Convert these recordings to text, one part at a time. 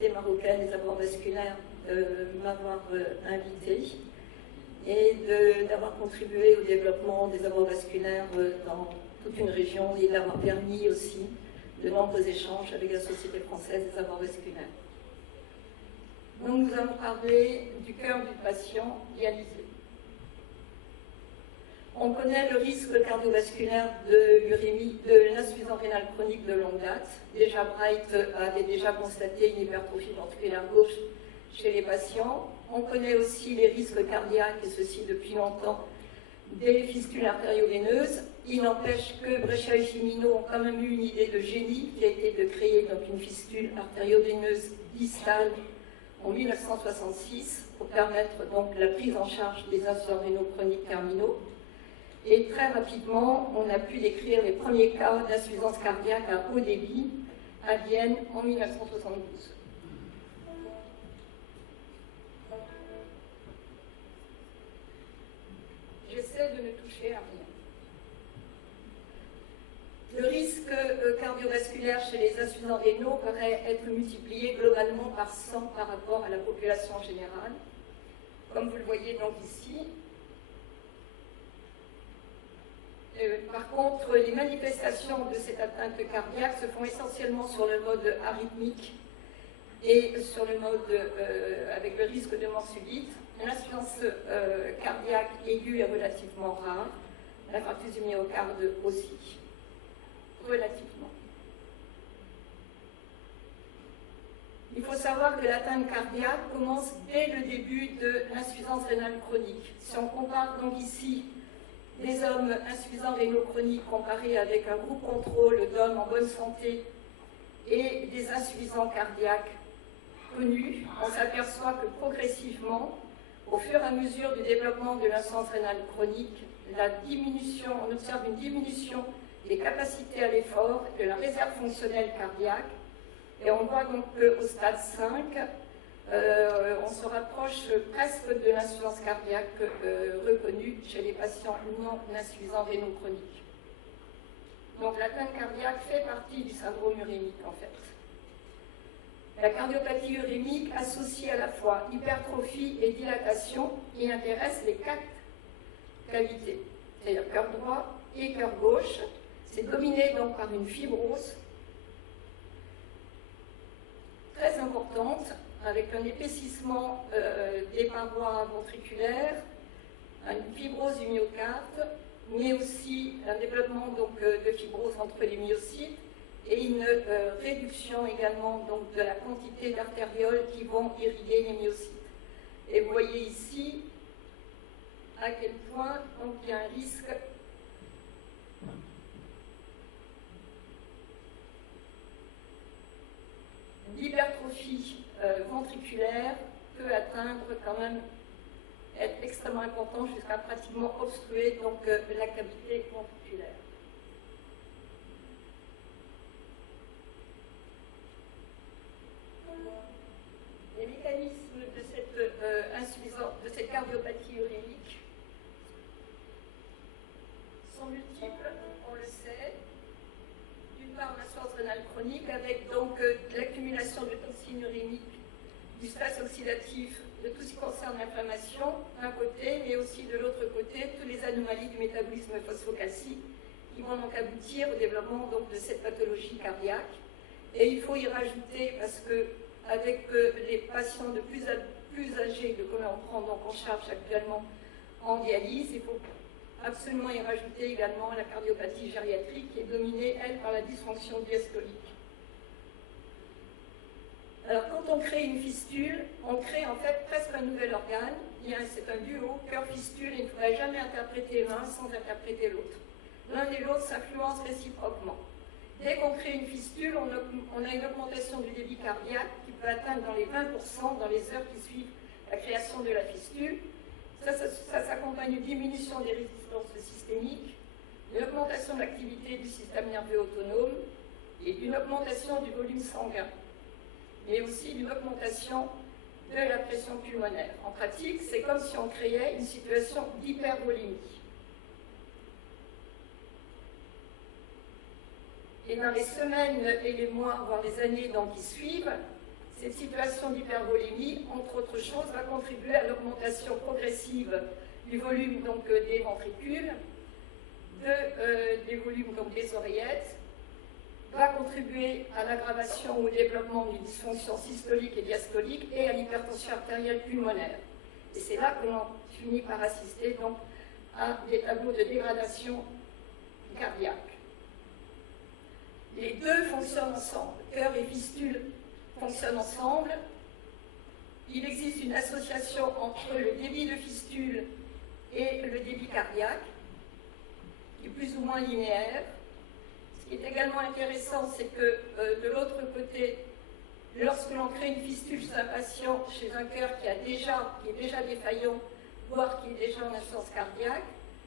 marocaine des abords vasculaires de m'avoir invité et d'avoir contribué au développement des abords vasculaires dans toute une région et d'avoir permis aussi de nombreux échanges avec la Société française des abords vasculaires. Donc nous allons parler du cœur du patient dialysé. On connaît le risque cardiovasculaire de l'insuffisance rénale chronique de longue date. Déjà Bright avait déjà constaté une hypertrophie ventriculaire gauche chez les patients. On connaît aussi les risques cardiaques, et ceci depuis longtemps, des fistules artério-veineuses. Il n'empêche que Brescia et Fimino ont quand même eu une idée de génie qui a été de créer donc une fistule artério-veineuse distale en 1966 pour permettre donc la prise en charge des insuffisants rénaux chroniques terminaux. Et très rapidement, on a pu décrire les premiers cas d'insuffisance cardiaque à haut débit à Vienne en 1972. J'essaie de ne toucher à rien. Le risque cardiovasculaire chez les insuffisants rénaux paraît être multiplié globalement par 100 par rapport à la population générale. Comme vous le voyez donc ici. Par contre, les manifestations de cette atteinte cardiaque se font essentiellement sur le mode arythmique et sur le mode avec le risque de mort subite. L'insuffisance cardiaque aiguë est relativement rare, l'infarctus du myocarde aussi, relativement. Il faut savoir que l'atteinte cardiaque commence dès le début de l'insuffisance rénale chronique. Si on compare donc ici des hommes insuffisants rénaux chroniques comparés avec un groupe contrôle d'hommes en bonne santé et des insuffisants cardiaques connus, on s'aperçoit que progressivement, au fur et à mesure du développement de l'insuffisance rénale chronique, on observe une diminution des capacités à l'effort et de la réserve fonctionnelle cardiaque. Et on voit donc qu'au stade 5, on se rapproche presque de l'insuffisance cardiaque reconnue chez les patients non insuffisants rénaux chroniques. Donc l'atteinte cardiaque fait partie du syndrome urémique en fait. La cardiopathie urémique associe à la fois hypertrophie et dilatation et intéresse les 4 cavités, c'est-à-dire cœur droit et cœur gauche. C'est dominé donc par une fibrose très importante, avec un épaississement des parois ventriculaires, une fibrose du myocarde, mais aussi un développement donc, de fibrose entre les myocytes et une réduction également donc, de la quantité d'artérioles qui vont irriguer les myocytes. Et vous voyez ici à quel point donc, il y a un risque l'hypertrophie ventriculaire peut atteindre quand même, être extrêmement important jusqu'à pratiquement obstruer donc, la cavité ventriculaire. Les mécanismes de cette cardiopathie urémique sont multiples, on le sait. D'une part, l'insuffisance rénale chronique avec donc l'accumulation de toxines urémiques, du stress oxydatif, de tout ce qui concerne l'inflammation d'un côté, mais aussi de l'autre côté, toutes les anomalies du métabolisme phosphocalcique qui vont donc aboutir au développement donc, de cette pathologie cardiaque. Et il faut y rajouter, parce que avec les patients de plus âgés que l'on prend donc en charge actuellement en dialyse, il faut absolument y rajouter également la cardiopathie gériatrique qui est dominée, elle, par la dysfonction diastolique. Alors, quand on crée une fistule, on crée en fait presque un nouvel organe. C'est un duo, cœur-fistule, et il ne faudrait jamais interpréter l'un sans interpréter l'autre. L'un et l'autre s'influencent réciproquement. Dès qu'on crée une fistule, on a une augmentation du débit cardiaque qui peut atteindre dans les 20% dans les heures qui suivent la création de la fistule. Ça s'accompagne d'une diminution des résistances systémiques, d'une augmentation de l'activité du système nerveux autonome et d'une augmentation du volume sanguin, mais aussi d'une augmentation de la pression pulmonaire. En pratique, c'est comme si on créait une situation d'hypervolémie. Et dans les semaines et les mois, voire les années donc, qui suivent, Cette situation d'hypervolémie, entre autres choses, va contribuer à l'augmentation progressive du volume donc, des ventricules, des volumes donc, des oreillettes, va contribuer à l'aggravation ou au développement d'une dysfonction systolique et diastolique et à l'hypertension artérielle pulmonaire. Et c'est là que l'on finit par assister donc, à des tableaux de dégradation cardiaque. Les deux fonctionnent ensemble, cœur et fistule fonctionnent ensemble. Il existe une association entre le débit de fistule et le débit cardiaque, qui est plus ou moins linéaire. Ce qui est également intéressant, c'est que de l'autre côté, lorsque l'on crée une fistule chez un patient, chez un cœur qui est déjà défaillant, voire qui est déjà en insuffisance cardiaque,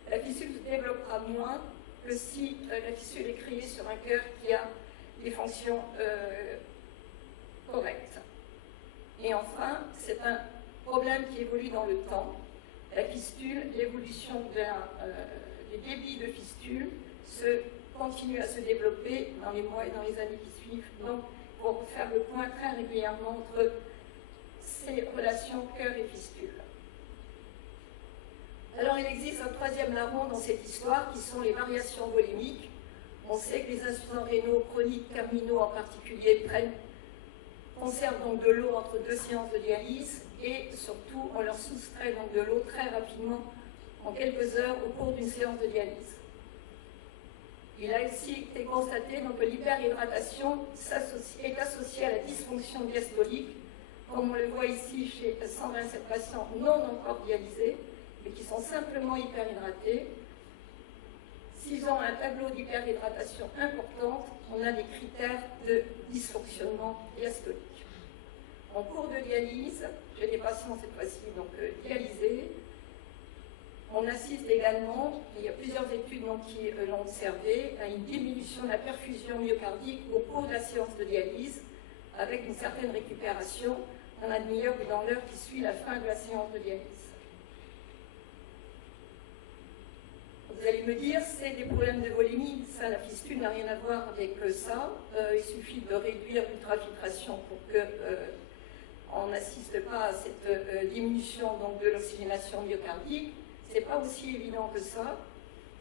la fistule se développera moins que si la fistule est créée sur un cœur qui a des fonctions correctes. Et enfin, c'est un problème qui évolue dans le temps. La fistule, l'évolution du débit de fistule continue à se développer dans les mois et dans les années qui suivent. Donc, pour faire le point très régulièrement entre ces relations cœur et fistule. Alors, il existe un troisième larron dans cette histoire qui sont les variations volémiques. On sait que les insuffisants rénaux chroniques, terminaux en particulier, conservent donc de l'eau entre deux séances de dialyse et surtout, on leur soustrait donc de l'eau très rapidement, en quelques heures, au cours d'une séance de dialyse. Il a aussi été constaté donc, que l'hyperhydratation est associée à la dysfonction diastolique, comme on le voit ici chez 127 patients non encore dialysés, mais qui sont simplement hyperhydratés. S'ils ont un tableau d'hyperhydratation importante, on a des critères de dysfonctionnement diastolique. En cours de dialyse, j'ai des patients cette fois-ci donc dialysés. On assiste également, il y a plusieurs études donc, qui l'ont observé, à une diminution de la perfusion myocardique au cours de la séance de dialyse, avec une certaine récupération dans la demi-heure ou dans l'heure qui suit la fin de la séance de dialyse. Vous allez me dire, c'est des problèmes de volémie, ça, la fistule n'a rien à voir avec ça. Il suffit de réduire l'ultrafiltration pour qu'on n'assiste pas à cette diminution donc, de l'oxygénation myocardique. Ce n'est pas aussi évident que ça.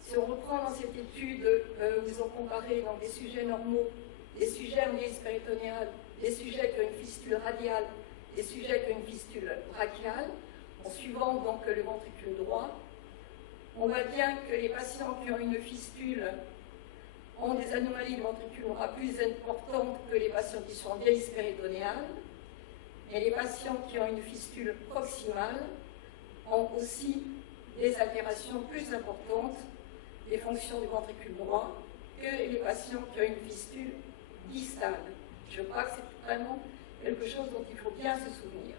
Si on reprend dans cette étude où ils ont comparé donc, des sujets normaux, des sujets amniés péritonéales, des sujets qui ont une fistule radiale, des sujets qui ont une fistule brachiale, en suivant donc le ventricule droit, on voit bien que les patients qui ont une fistule ont des anomalies de ventricule droit plus importantes que les patients qui sont en dialyse péritonéale, et les patients qui ont une fistule proximale ont aussi des altérations plus importantes des fonctions du ventricule droit que les patients qui ont une fistule distale. Je crois que c'est vraiment quelque chose dont il faut bien se souvenir.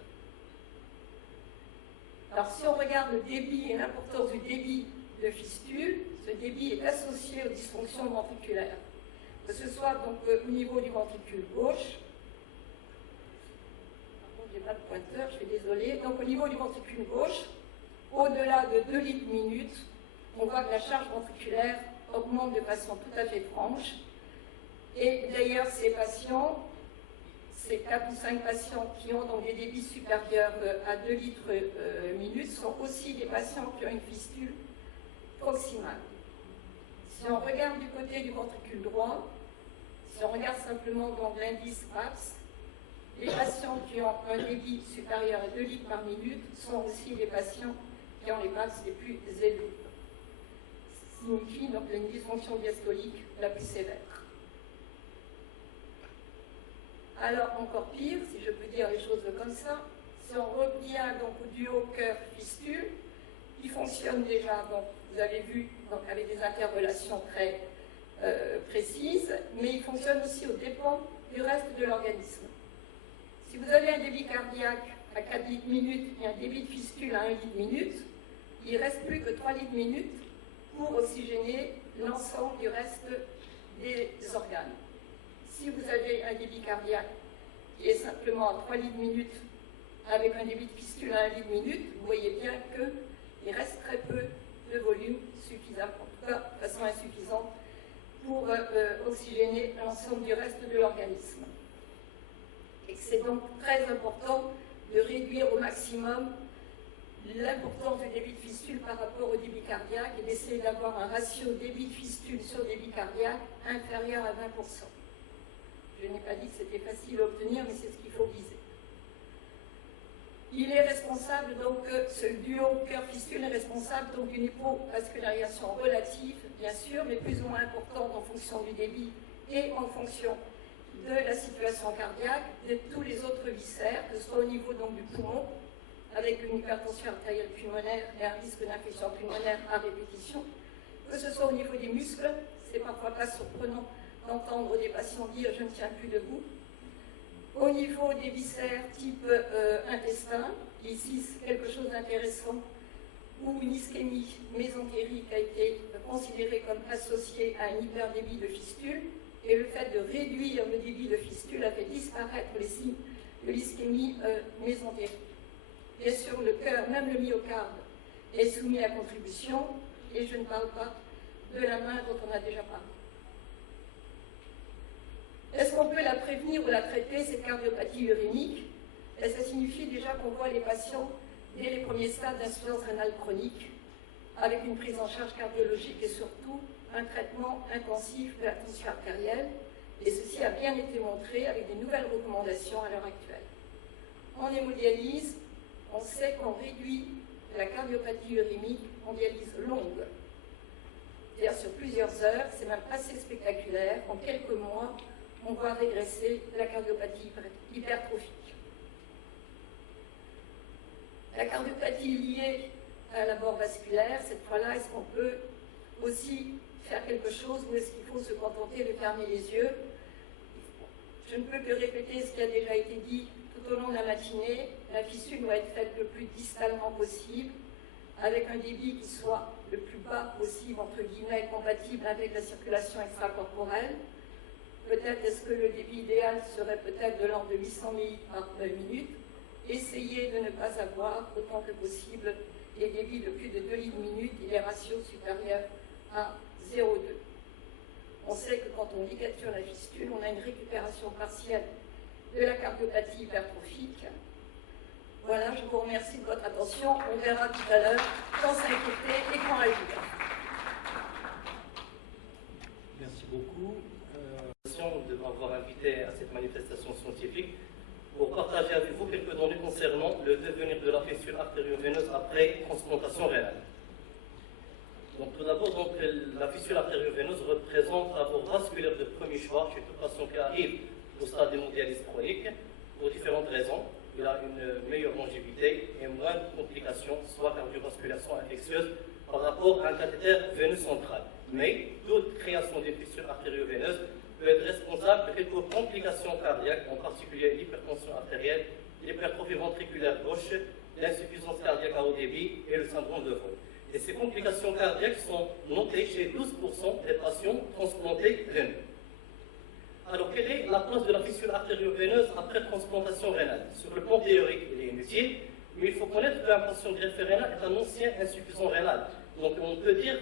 Alors, si on regarde le débit et l'importance du débit de fistule, ce débit est associé aux dysfonctions ventriculaires, que ce soit donc au niveau du ventricule gauche. Par contre, je n'ai pas de pointeur, je suis désolée. Donc, au niveau du ventricule gauche, au-delà de 2 litres minute, on voit que la charge ventriculaire augmente de façon tout à fait franche. Et d'ailleurs, ces patients, ces 4 ou 5 patients qui ont donc des débits supérieurs à 2 litres minute sont aussi des patients qui ont une fistule proximale. Si on regarde du côté du ventricule droit, si on regarde simplement donc l'indice PAPS, les patients qui ont un débit supérieur à 2 litres par minute sont aussi les patients qui ont les PAPS les plus élevés. Ce signifie donc une dysfonction diastolique la plus sévère. Alors, encore pire, si je peux dire les choses comme ça, si on revient donc au duo cœur-fistule, il fonctionne déjà, donc, vous avez vu, donc, avec des interrelations très précises, mais il fonctionne aussi aux dépens du reste de l'organisme. Si vous avez un débit cardiaque à 4 litres minute et un débit de fistule à 1 litre minute, il ne reste plus que 3 litres minute pour oxygéner l'ensemble du reste des organes. Si vous avez un débit cardiaque qui est simplement à 3 litres minute avec un débit de fistule à 1 litre minute, vous voyez bien qu'il reste très peu de volume suffisant, en tout cas de façon insuffisante, pour oxygéner l'ensemble du reste de l'organisme. C'est donc très important de réduire au maximum l'importance du débit de fistule par rapport au débit cardiaque et d'essayer d'avoir un ratio débit de fistule sur débit cardiaque inférieur à 20%. Je n'ai pas dit que c'était facile à obtenir, mais c'est ce qu'il faut viser. Il est responsable, donc, ce duo cœur-fistule est responsable donc d'une hypovascularisation relative, bien sûr, mais plus ou moins importante en fonction du débit et en fonction de la situation cardiaque, de tous les autres viscères, que ce soit au niveau donc, du poumon, avec une hypertension artérielle pulmonaire et un risque d'infection pulmonaire à répétition, que ce soit au niveau des muscles, c'est parfois pas surprenant d'entendre des patients dire « je ne tiens plus debout », au niveau des viscères type intestin, ici c'est quelque chose d'intéressant, où une ischémie mésentérique a été considérée comme associée à un hyperdébit de fistule, et le fait de réduire le débit de fistule a fait disparaître les signes de l'ischémie mésentérique. Bien sûr, le cœur, même le myocarde, est soumis à contribution, et je ne parle pas de la main dont on a déjà parlé. Est-ce qu'on peut la prévenir ou la traiter, cette cardiopathie urémique? Ça signifie déjà qu'on voit les patients dès les premiers stades d'insuffisance rénale chronique, avec une prise en charge cardiologique et surtout un traitement intensif de la tension artérielle, et ceci a bien été montré avec des nouvelles recommandations à l'heure actuelle. En hémodialyse, on sait qu'on réduit la cardiopathie urémique en dialyse longue, c'est-à-dire sur plusieurs heures, c'est même assez spectaculaire. En quelques mois, on voit régresser la cardiopathie hypertrophique. La cardiopathie liée à la mort vasculaire, cette fois-là, est-ce qu'on peut aussi faire quelque chose ou est-ce qu'il faut se contenter de fermer les yeux? Je ne peux que répéter ce qui a déjà été dit tout au long de la matinée. La fistule doit être faite le plus distalement possible, avec un débit qui soit le plus bas possible, entre guillemets, compatible avec la circulation extracorporelle. Peut-être est-ce que le débit idéal serait peut-être de l'ordre de 800 ml par minute. Essayez de ne pas avoir autant que possible des débits de plus de 2 litres minute et des ratios supérieurs à 0,2. On sait que quand on ligature la fistule, on a une récupération partielle de la cardiopathie hypertrophique. Voilà, je vous remercie de votre attention. On verra tout à l'heure quand s'inquiéter et quand agir. Merci beaucoup. De m'avoir invité à cette manifestation scientifique pour partager avec vous quelques données concernant le devenir de la fistule artério-veineuse après transplantation rénale. Donc, tout d'abord, la fistule artério-veineuse représente la voie vasculaire de premier choix chez tout patient qui arrive au stade d'hémodialyse chronique pour différentes raisons. Il a une meilleure longévité et moins de complications, soit cardiovasculaires, soit infectieuses, par rapport à un cathéter veineux central. Mais toute création des fistules artério-veineuses peut être responsable de quelques complications cardiaques, en particulier l'hypertension artérielle, l'hypertrophie ventriculaire gauche, l'insuffisance cardiaque à haut débit et le syndrome de Vaud. Et ces complications cardiaques sont notées chez 12% des patients transplantés veineux. Alors, quelle est la place de la fistule artério-veineuse après transplantation rénale? Sur le plan théorique, il est inutile, mais il faut connaître qu'un patient greffé rénal est un ancien insuffisant rénal. Donc, on peut dire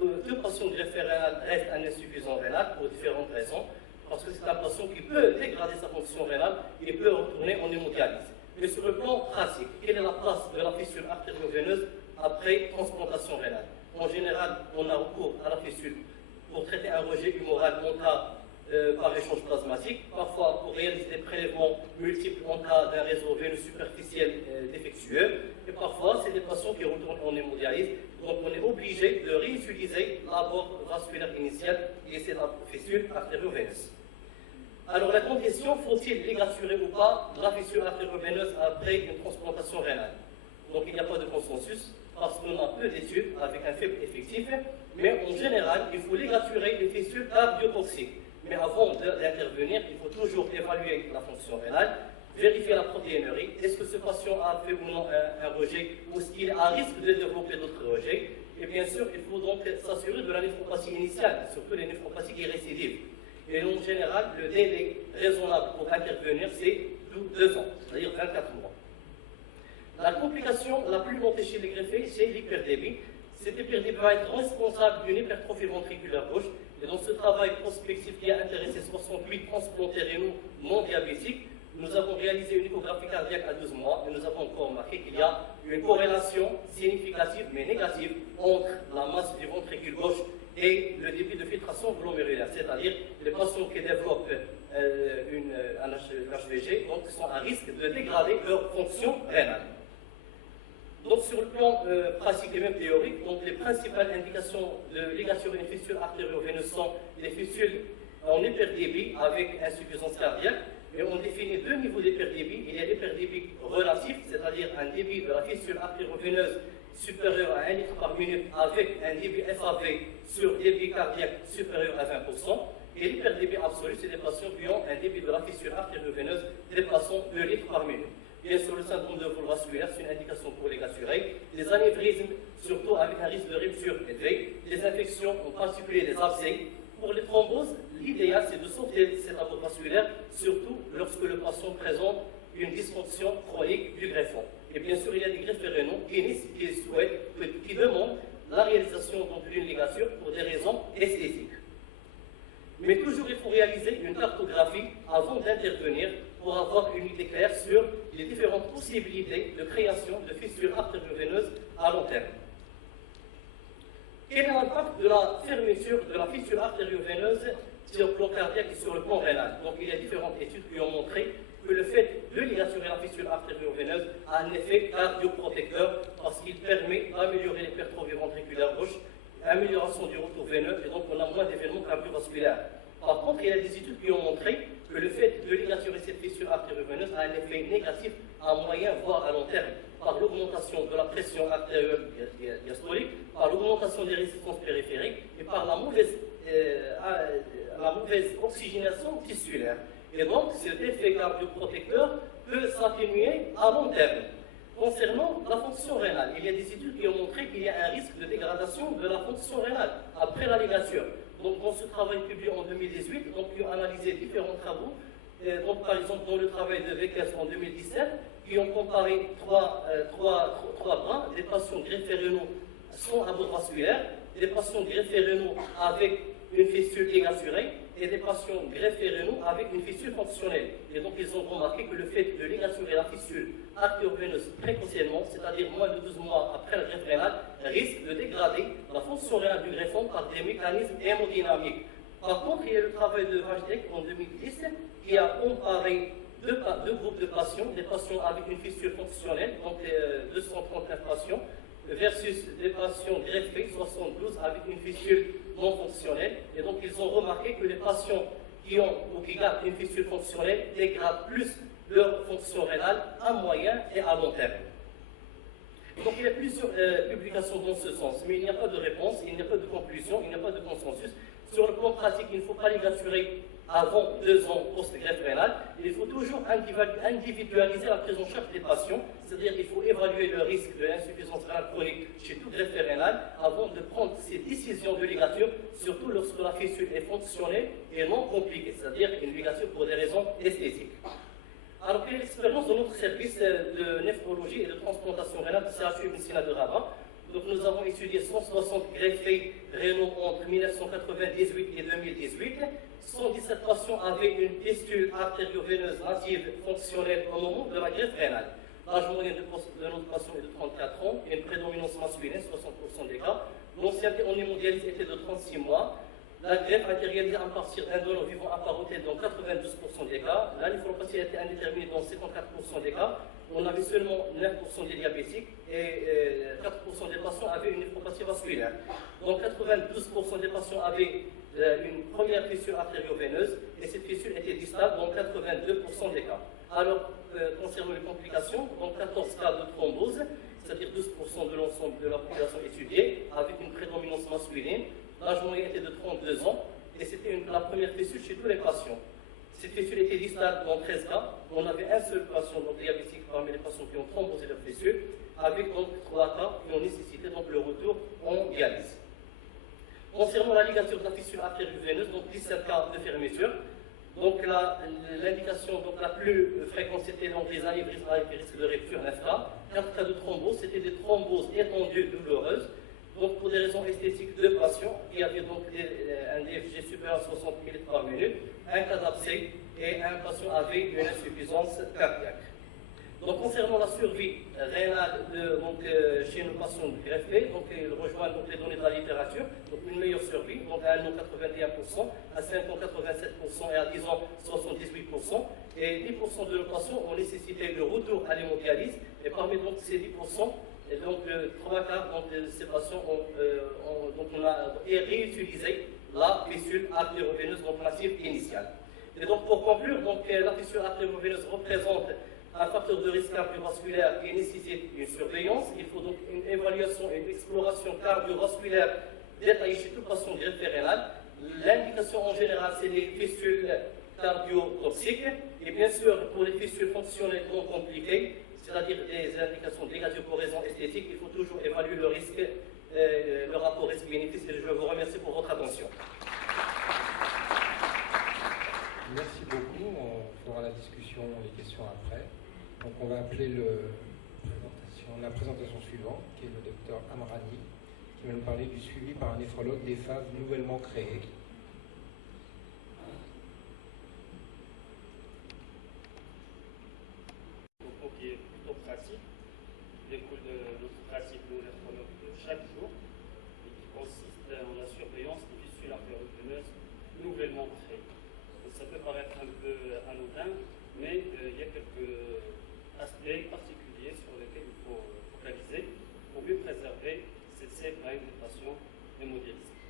que tout patient greffé rénal reste un insuffisant rénal pour différentes raisons, parce que c'est un patient qui peut dégrader sa fonction rénale et peut retourner en hémodialyse. Mais sur le plan pratique, quelle est la place de la fistule artério-veineuse après transplantation rénale? En général, on a recours à la fistule pour traiter un rejet humoral en cas par échange plasmatique, parfois pour réaliser des prélèvements multiples en cas d'un réseau veineux superficiel défectueux, et parfois c'est des patients qui retournent en hémodialyse, donc on est obligé de réutiliser l'abord vasculaire initial et c'est la fistule artério-veineuse. Alors la grande question, faut-il ligaturer ou pas la fistule artério-veineuse après une transplantation rénale? Donc il n'y a pas de consensus, parce qu'on a peu d'études avec un faible effectif, mais en général, il faut ligaturer les fistules cardiotoxiques. Mais avant d'intervenir, il faut toujours évaluer la fonction rénale, vérifier la protéinurie, est-ce que ce patient a fait ou non un rejet, ou est-ce qu'il est à risque de développer d'autres rejets. Et bien sûr, il faut donc s'assurer de la néphropathie initiale, surtout les néphropathies qui récidivent. Et en général, le délai raisonnable pour intervenir, c'est 2 ans, c'est-à-dire 24 mois. La complication la plus montée chez les greffés, c'est l'hyperdébit. Cet hyperdébit va être responsable d'une hypertrophie ventriculaire gauche. Et dans ce travail prospectif qui a intéressé 68 transplantés rénaux non diabétiques, Nous avons réalisé une échographie cardiaque à 12 mois et nous avons encore remarqué qu'il y a une corrélation significative mais négative entre la masse du ventricule gauche et le débit de filtration glomérulaire, c'est-à-dire les patients qui développent un HVG donc, sont à risque de dégrader leur fonction rénale. Donc sur le plan pratique et même théorique, donc, les principales indications de ligature et fissure artério-veineuse sont les fissures en hyperdébit avec insuffisance cardiaque. Et on définit deux niveaux d'hyperdébit. Il y a l'hyperdébit relatif, c'est-à-dire un débit de la fissure artério-veineuse supérieur à 1 litre par minute avec un débit FAV sur débit cardiaque supérieur à 20%. Et l'hyperdébit absolu, c'est des patients qui ont un débit de la fissure artério-veineuse dépassant 2 litres par minute. Bien sûr, le syndrome de vol vasculaire, c'est une indication pour les gassurés. Les anévrismes, surtout avec un risque de rupture élevé. Les infections, en particulier les abcès. Pour les thromboses, l'idéal, c'est de sauver cet abord vasculaire, surtout lorsque le patient présente une dysfonction chronique du greffon. Et bien sûr, il y a des greffes rénaux qui demandent la réalisation d'une ligature pour des raisons esthétiques. Mais toujours, il faut réaliser une cartographie avant d'intervenir pour avoir une idée claire sur les différentes possibilités de création de fissures artério-veineuses à long terme. Quel est l'impact de la fermeture de la fissure artério-veineuse sur le plan cardiaque et sur le plan rénal? Donc il y a différentes études qui ont montré que le fait de ligaturer la fissure artério-veineuse a un effet cardioprotecteur parce qu'il permet d'améliorer l'hypertrophie ventriculaire gauche, amélioration du retour veineux et donc on a moins d'événements cardiovasculaires. Par contre, il y a des études qui ont montré que le fait de ligaturer cette fissure artério-veineuse a un effet négatif à moyen voire à long terme par l'augmentation de la pression artérielle diastolique, par l'augmentation des résistances périphériques et par la mauvaise oxygénation tissulaire. Et donc, cet effet cardioprotecteur peut s'atténuer à long terme. Concernant la fonction rénale, il y a des études qui ont montré qu'il y a un risque de dégradation de la fonction rénale après la ligature. Donc, dans ce travail publié en 2018, donc, ils ont analysé différents travaux. Donc, par exemple, dans le travail de Veckers en 2017, qui ont comparé trois bras, des patients greffés rénaux sans abord vasculaire, des patients greffés rénaux avec une fissure ligaturée et des patients greffés rénaux avec une fissure fonctionnelle. Et donc, ils ont remarqué que le fait de ligaturer la fissure artério-veineuse précocement, c'est-à-dire moins de 12 mois après le greffe rénal, risque de dégrader la fonction rénale du greffon par des mécanismes hémodynamiques. Par contre, il y a le travail de Vajtek en 2010 qui a comparé deux groupes de patients, des patients avec une fissure fonctionnelle, donc 239 patients, versus des patients greffés, 72, avec une fissure non fonctionnelle. Et donc, ils ont remarqué que les patients qui ont ou qui gardent une fissure fonctionnelle dégradent plus leur fonction rénale à moyen et à long terme. Donc, il y a plusieurs publications dans ce sens, mais il n'y a pas de réponse, il n'y a pas de conclusion, il n'y a pas de consensus. Sur le plan pratique, il ne faut pas ligaturer avant 2 ans post-greffe rénale. Il faut toujours individualiser la prise en charge des patients, c'est-à-dire qu'il faut évaluer le risque de l'insuffisance rénale chronique chez tout greffé rénal avant de prendre ces décisions de ligature, surtout lorsque la fissure est fonctionnelle et non compliquée, c'est-à-dire une ligature pour des raisons esthétiques. Alors, quelle est l'expérience de notre service de néphrologie et de transplantation rénale du CHU Ibn Sina de Rabat? Donc, nous avons étudié 160 greffés rénaux entre 1998 et 2018. 117 patients avaient une fistule artério-veineuse native fonctionnelle au moment de la greffe rénale. L'âge moyen de notre patient est de 34 ans et une prédominance masculine, 60% des cas. L'ancienneté en hémodialyse était de 36 mois. La greffe a été réalisée à partir d'un donneur vivant apparenté dans 92% des cas. La néphropathie a été indéterminée dans 54% des cas. On avait seulement 9% des diabétiques et 4% des patients avaient une néphropathie vasculaire. Donc 92% des patients avaient une première fissure artério-veineuse et cette fissure était distale dans 82% des cas. Alors, concernant les complications, donc 14 cas de thrombose, c'est-à-dire 12% de l'ensemble de la population étudiée, avec une prédominance masculine. L'âge moyen était de 32 ans et c'était la première fissure chez tous les patients. Cette fissure était distale dans 13 cas. On avait un seul patient donc diabétique parmi les patients qui ont thrombosé leur fissure, avec donc 3 cas qui ont nécessité donc le retour en dialyse. Concernant la ligature de la fissure artério-veineuse, donc 17 cas de fermeture. Donc l'indication la plus fréquente, c'était donc les anévrismes avec risque de rupture, 9 cas. 4 cas de thrombose, c'était des thromboses étendues douloureuses. Donc pour des raisons esthétiques, 2 patients qui avaient donc un DFG supérieur à 60 ml par minute, un cas d'abcès et un patient avait une insuffisance cardiaque. Donc, concernant la survie rénale chez nos patients greffés, donc, ils rejoignent donc, les données de la littérature, donc une meilleure survie, donc à 1 an 81%, à 5 ans 87% et à 10 ans 78%. Et 10% de nos patients ont nécessité le retour à l'hémodialyse, et parmi donc, ces 10%, et donc 3 quarts de ces patients on a réutilisé la fissure artério-veineuse massive initiale. Et donc, pour conclure, donc, la fissure artério-veineuse représente un facteur de risque cardiovasculaire qui nécessite une surveillance. Il faut donc une évaluation et une exploration cardiovasculaire détaillée chez tout patient greffé rénal. L'indication en général, c'est les fissures cardiotoxiques. Et bien sûr, pour les fissures fonctionnelles non compliquées, c'est-à-dire les indications de dégradiocoraison esthétique, il faut toujours évaluer le risque, le rapport risque-bénéfice. Et je vous remercie pour votre attention. Merci beaucoup. On fera la discussion, les questions après. Donc on va appeler la présentation suivante, qui est le docteur Amrani, qui va nous parler du suivi par un néphrologue des phases nouvellement créées. Donc, qui est plutôt pratique, qui découle de notre pratique de néphrologue de chaque jour, et qui consiste en la surveillance des fissures artério-veineuses nouvellement créées. Donc, ça peut paraître un peu anodin, mais il y a quelques aspects particuliers sur lesquels il faut focaliser pour mieux préserver cette safe line des patients hémodialysés.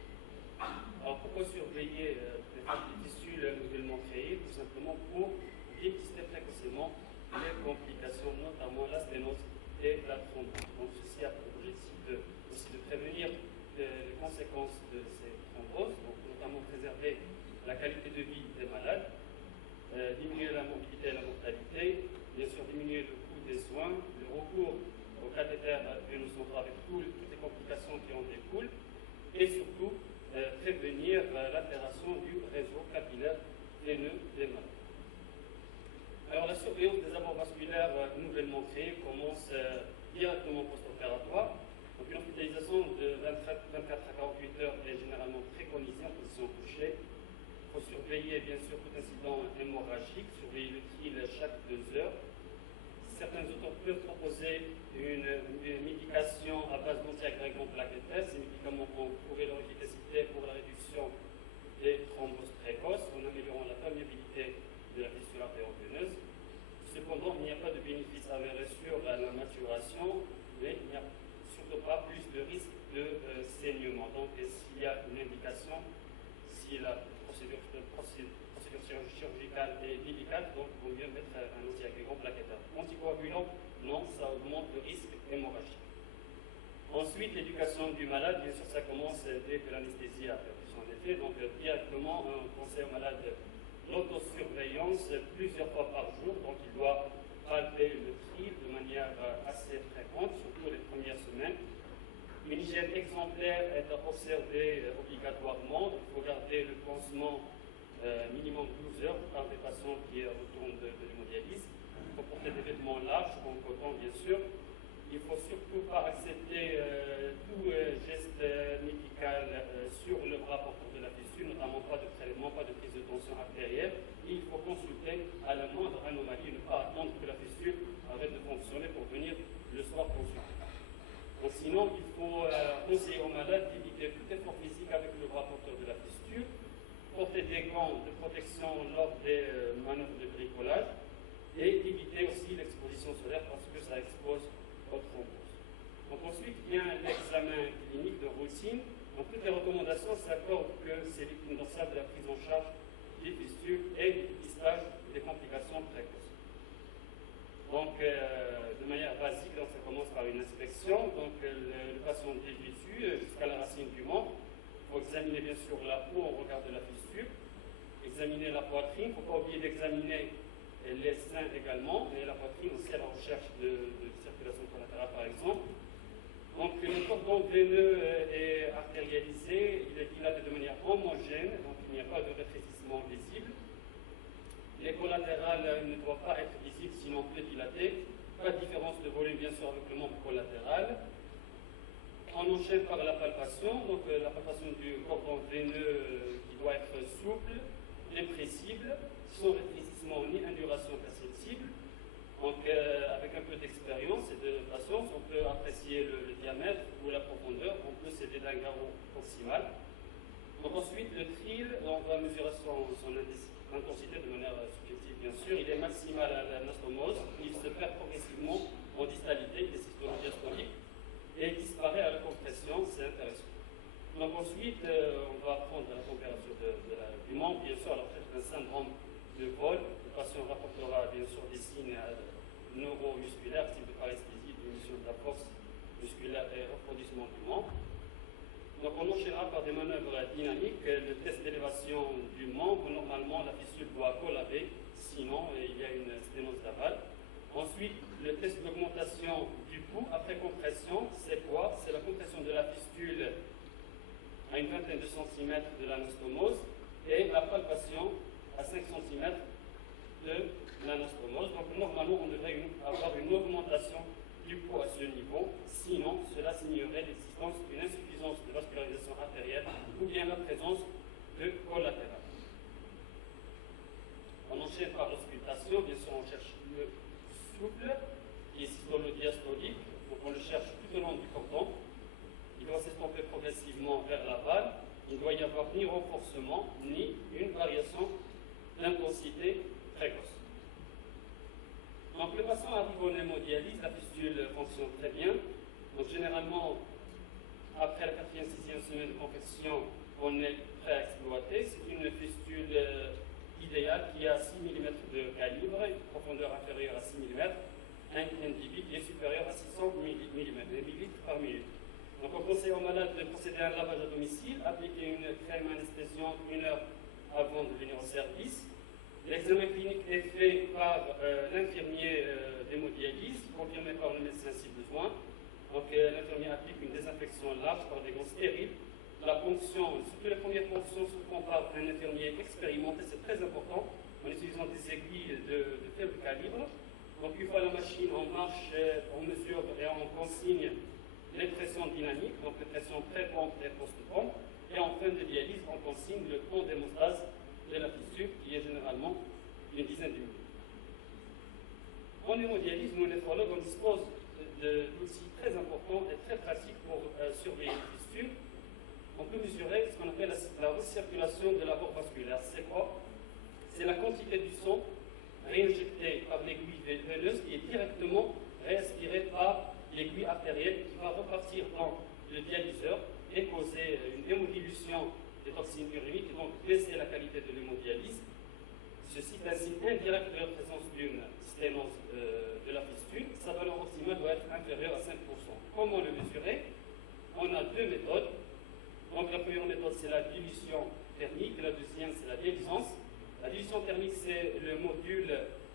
Alors pourquoi surveiller les tissus nouvellement créés? Tout simplement pour dépister précocement les complications, notamment la sténose et la thrombose. Donc ceci a pour objectif aussi de prévenir les conséquences de ces thromboses, donc notamment préserver la qualité de vie des malades, diminuer la morbidité et la mortalité, bien sûr diminuer le coût des soins, le recours au cathéter veineux central avec toutes les complications qui en découlent, et surtout prévenir l'altération du réseau capillaire veineux des malades. Alors la surveillance des abords vasculaires nouvellement créés commence directement post-opératoire. Donc une hospitalisation de 24 à 48 heures est généralement préconisée en position couchée. Il faut surveiller bien sûr tout incident hémorragique, surveiller le tril chaque 2 heures. Certains auteurs peuvent proposer une médication à base d'antiagrégants plaquettaires. Ces médicaments vont prouver leur efficacité pour la réduction des thromboses précoces en améliorant la perméabilité de la fissure artério-veineuse. Cependant, il n'y a pas de bénéfice avéré sur la maturation, mais il n'y a surtout pas plus de risque de saignement. Donc, s'il y a une indication, si la procédure chirurgicale est délicate, donc il vaut mieux mettre un antiagrégant plaquettaire. Anticoagulant, non, ça augmente le risque hémorragique. Ensuite, l'éducation du malade, bien sûr, ça commence dès que l'anesthésie a perdu son effet. Donc, directement, on conseille au malade l'autosurveillance plusieurs fois par jour. Donc, il doit palper le tril de manière assez fréquente, surtout les premières semaines. Une hygiène exemplaire est observée obligatoirement. Il faut garder le pansement minimum 12 heures par des patients qui retournent de l'hémodialyse. Il faut porter des vêtements larges, en coton bien sûr. Il ne faut surtout pas accepter tout geste médical sur le bras porteur de la fissure, notamment pas de prélèvement, pas de prise de tension artérielle. Et il faut consulter à la moindre anomalie, ne pas attendre que la fissure arrête de fonctionner pour venir le soir consulter. Donc, sinon, il faut conseiller aux malades d'éviter tout effort physique avec le bras porteur de la fissure, porter des gants de protection lors des manœuvres de bricolage et éviter aussi l'exposition solaire parce que ça expose aux thromboses. Donc ensuite vient l'examen clinique de routine. Donc toutes les recommandations s'accordent que c'est indispensable de la prise en charge des fissures et du dépistage des complications précoces. Donc de manière basique, donc, ça commence par une inspection. Donc le patient est dévêtu jusqu'à la racine du membre. Il faut examiner bien sûr la peau en regard de la fissure, examiner la poitrine. Il ne faut pas oublier d'examiner les seins également, et la poitrine aussi à la recherche de circulation collatérale par exemple. Donc le cordon veineux est artérialisé, il est dilaté de manière homogène, donc il n'y a pas de rétrécissement visible. Les collatérales ne doivent pas être visibles sinon peu dilatées. Pas de différence de volume bien sûr avec le membre collatéral. On enchaîne par la palpation, donc la palpation du cordon veineux qui doit être souple, impressible, sans rétrécissement ni induration perceptible. Donc, avec un peu d'expérience et de patience, on peut apprécier le diamètre ou la profondeur. On peut s'aider d'un garrot proximal. Donc, ensuite, le thrill, on va mesurer son intensité de manière subjective, bien sûr. Il est maximal à l'anastomose. Il se perd progressivement en distalité, des systoles diastoliques, et il disparaît à la compression. C'est intéressant. Donc, ensuite, on va prendre la température du membre, bien sûr, à la recherche d'un syndrome de vol. Le patient rapportera bien sûr des signes neuromusculaires, type de paresthésie, diminution de la force musculaire et refroidissement du membre. Donc on enchaînera par des manœuvres dynamiques. Le test d'élévation du membre, normalement la fistule doit collaber, sinon il y a une sténose d'aval. Ensuite, le test d'augmentation du pouls après compression, c'est quoi? C'est la compression de la fistule à une vingtaine de centimètres de l'anastomose et la palpation à 5 cm de l'anastomose. Donc normalement, on devrait avoir une augmentation du pouls à ce niveau, sinon cela signerait l'existence d'une insuffisance de vascularisation artérielle ou bien la présence de collatéral. On enchaîne par l'auscultation, bien sûr on cherche le souple, qui est systolo-diastolique, donc on le cherche tout au long du cordon. Il doit s'estomper progressivement vers l'aval. Il ne doit y avoir ni renforcement, ni une variation d'intensité précoce. Donc le patient arrive en hémodialyse, la fistule fonctionne très bien. Donc généralement, après la 4e, 6e semaine de compression, on est prêt à exploiter. C'est une fistule idéale qui a 6 mm de calibre, une profondeur inférieure à 6 mm, un NDB qui est supérieur à 600 millilitres par minute. Donc on conseille aux malades de procéder à un lavage à domicile, appliquer une crème anesthésiante 1 heure avant de venir au service. L'examen clinique est fait par l'infirmier d'hémodialyse, confirmé par le médecin si besoin. Donc l'infirmier applique une désinfection large par des gants stériles. La ponction, surtout les premières ponctions, se font par un infirmier expérimenté, c'est très important, en utilisant des aiguilles de faible calibre. Donc une fois la machine en marche, on mesure et on consigne les pressions dynamiques, donc les pressions pré-pompe et post-pompe. Et en fin de dialyse, on consigne le temps d'hémostase de la fistule, qui est généralement une dizaine de minutes. En hémodialyse, nous, néphrologues, on dispose d'outils très importants et très pratiques pour surveiller les fistules. On peut mesurer ce qu'on appelle la recirculation de la voie vasculaire. C'est quoi? C'est la quantité du sang réinjecté par l'aiguille veineuse qui est directement réaspirée par l'aiguille artérielle qui va repartir dans le dialyseur et causer une hémodilution des toxines uriniques et donc baisser la qualité de l'hémodialyse. Ceci est un signe indirect de la présence d'une sténose de la fistule. Sa valeur optimale doit être inférieure à 5%. Comment le mesurer? On a deux méthodes. Donc la première méthode, c'est la dilution thermique, et la deuxième, c'est la dialysance. La dilution thermique, c'est le module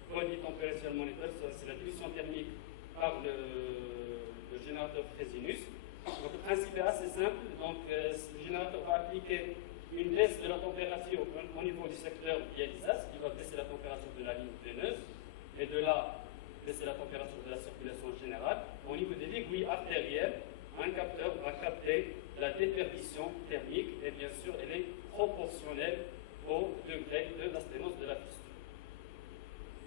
Body Temperature Monitor, c'est la dilution thermique par le générateur Fresenius. Donc le principe est assez simple. Donc le générateur va appliquer une baisse de la température au niveau du secteur dialysase, qui va baisser la température de la ligne veineuse, et de là baisser la température de la circulation générale. Au niveau de l'aiguille artérielle, un capteur va capter la déperdition thermique et bien sûr elle est proportionnelle au degré de la sténose de la fistule.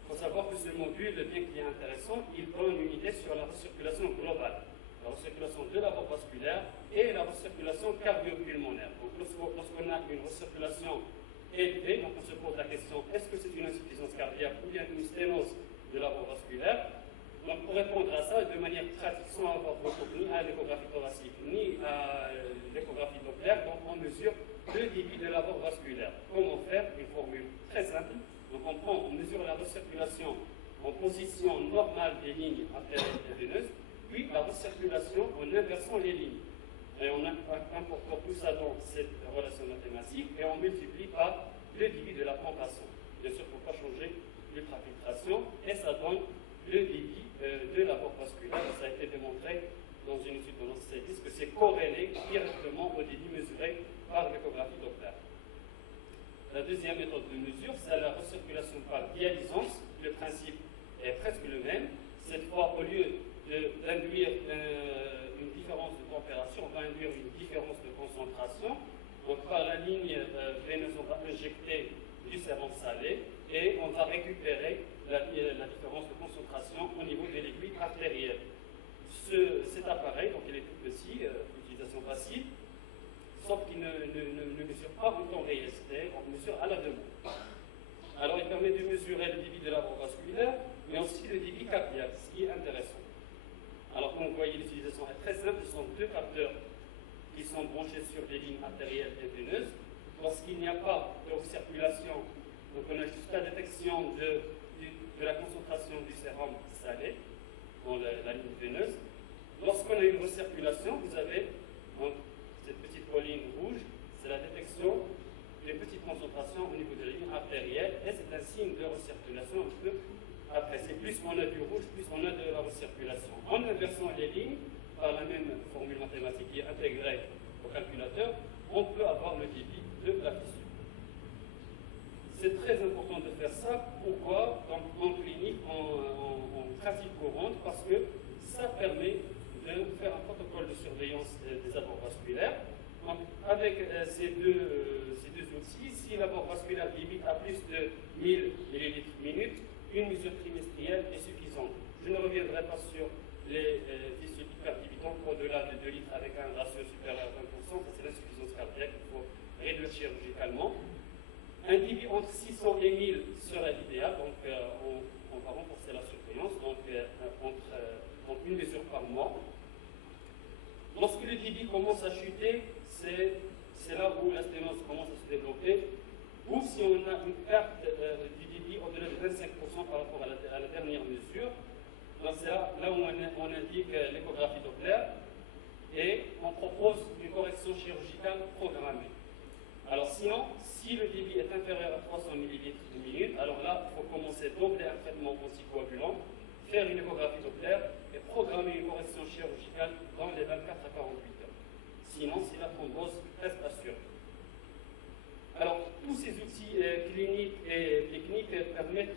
Il faut savoir que ce module, bien qu'il est intéressant, il donne une idée sur la recirculation globale, la recirculation de la voie vasculaire et la recirculation cardio-pulmonaire. Donc lorsqu'on a une recirculation élevée, donc on se pose la question, est-ce que c'est une insuffisance cardiaque ou bien une sténose de la voie vasculaire? Donc pour répondre à ça, de manière pratique, sans avoir recours ni à l'échographie thoracique ni à l'échographie Doppler, donc on mesure le débit de la voie vasculaire. Comment faire? Une formule très simple. Donc on mesure la recirculation en position normale des lignes artérielles et veineuses, puis la recirculation en inversant les lignes. Et on incorpore tout ça dans cette relation mathématique et on multiplie par le débit de la compassion. Bien sûr, il ne faut pas changer l'ultrafiltration et ça donne le débit de la voie vasculaire. Ça a été démontré dans une étude de l'OCDIS que c'est corrélé directement au débit mesuré par l'échographie Doppler. La deuxième méthode de mesure, c'est la recirculation par dialysance. Le principe est presque le même. Cette fois, au lieu d'induire une différence de température, on va induire une différence de concentration. Donc par la ligne veineuse, on va injecter du sérum salé et on va récupérer la différence de concentration au niveau de l'aiguille artérielle. Cet appareil, donc il est tout petit, utilisation facile, sauf qu'il ne mesure pas en temps réel, on mesure à la demande. Alors il permet de mesurer le débit de la voie vasculaire, mais aussi le débit cardiaque, ce qui est intéressant. Alors comme vous voyez, l'utilisation est très simple, ce sont deux capteurs qui sont branchés sur des lignes artérielles et veineuses. Lorsqu'il n'y a pas de circulation, donc on a juste la détection de la concentration du sérum salé dans la ligne veineuse. Lorsqu'on a une recirculation, vous avez donc, cette petite colline rouge, c'est la détection d'une petite concentration au niveau de la ligne artérielle, et c'est un signe de recirculation un peu après. C'est plus on a du rouge, plus on a de la recirculation. En inversant les lignes, par la même formule mathématique qui est intégrée au calculateur, on peut avoir le débit de la fissure. C'est très important de faire ça. Pourquoi? Donc, en clinique, en pratique courante, parce que ça permet de faire un protocole de surveillance des abords vasculaires. Donc, avec ces deux outils, si l'abord vasculaire limite à plus de 1000 ml minute, une mesure trimestrielle est suffisante. Je ne reviendrai pas sur les fissures hyperdivitantes au-delà de 2 litres avec un ratio supérieur à 20%, ça c'est l'insuffisance cardiaque, il faut réduire chirurgicalement. Un débit entre 600 et 1000 serait l'idéal, donc on va renforcer la surveillance, donc entre une mesure par mois. Lorsque le débit commence à chuter, c'est là où la sténose commence à se développer, ou si on a une perte du débit au-delà de 25% par rapport à la dernière mesure, donc c'est là où on indique l'échographie Doppler et on propose une correction chirurgicale programmée. Alors sinon, si le débit est inférieur à 300 ml minute, alors là, il faut commencer doubler un traitement anticoagulant, faire une échographie Doppler et programmer une correction chirurgicale dans les 24 à 48 heures. Sinon, c'est la thrombose reste assurée. Alors, tous ces outils cliniques et techniques permettent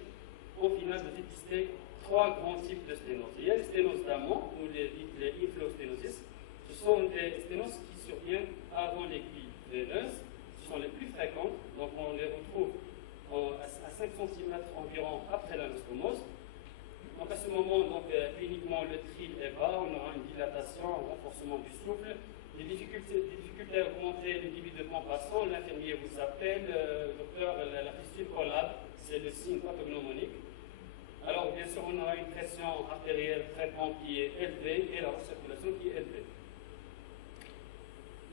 au final de dépister trois grands types de sténoses. Il y a les sténoses d'amont, ou les inflow-sténosis. Ce sont des sténoses qui surviennent avant l'aiguille veineuse, ce sont les plus fréquentes, donc on les retrouve à 5 cm environ après l'anastomose. Donc à ce moment, donc, cliniquement, le tril est bas, on aura une dilatation, un renforcement du souffle, des difficultés à augmenter le débit de compassion, l'infirmier vous appelle, docteur, la fistule collable, c'est le signe pathognomonique. Alors, bien sûr, on aura une pression artérielle fréquente qui est élevée et la recirculation qui est élevée.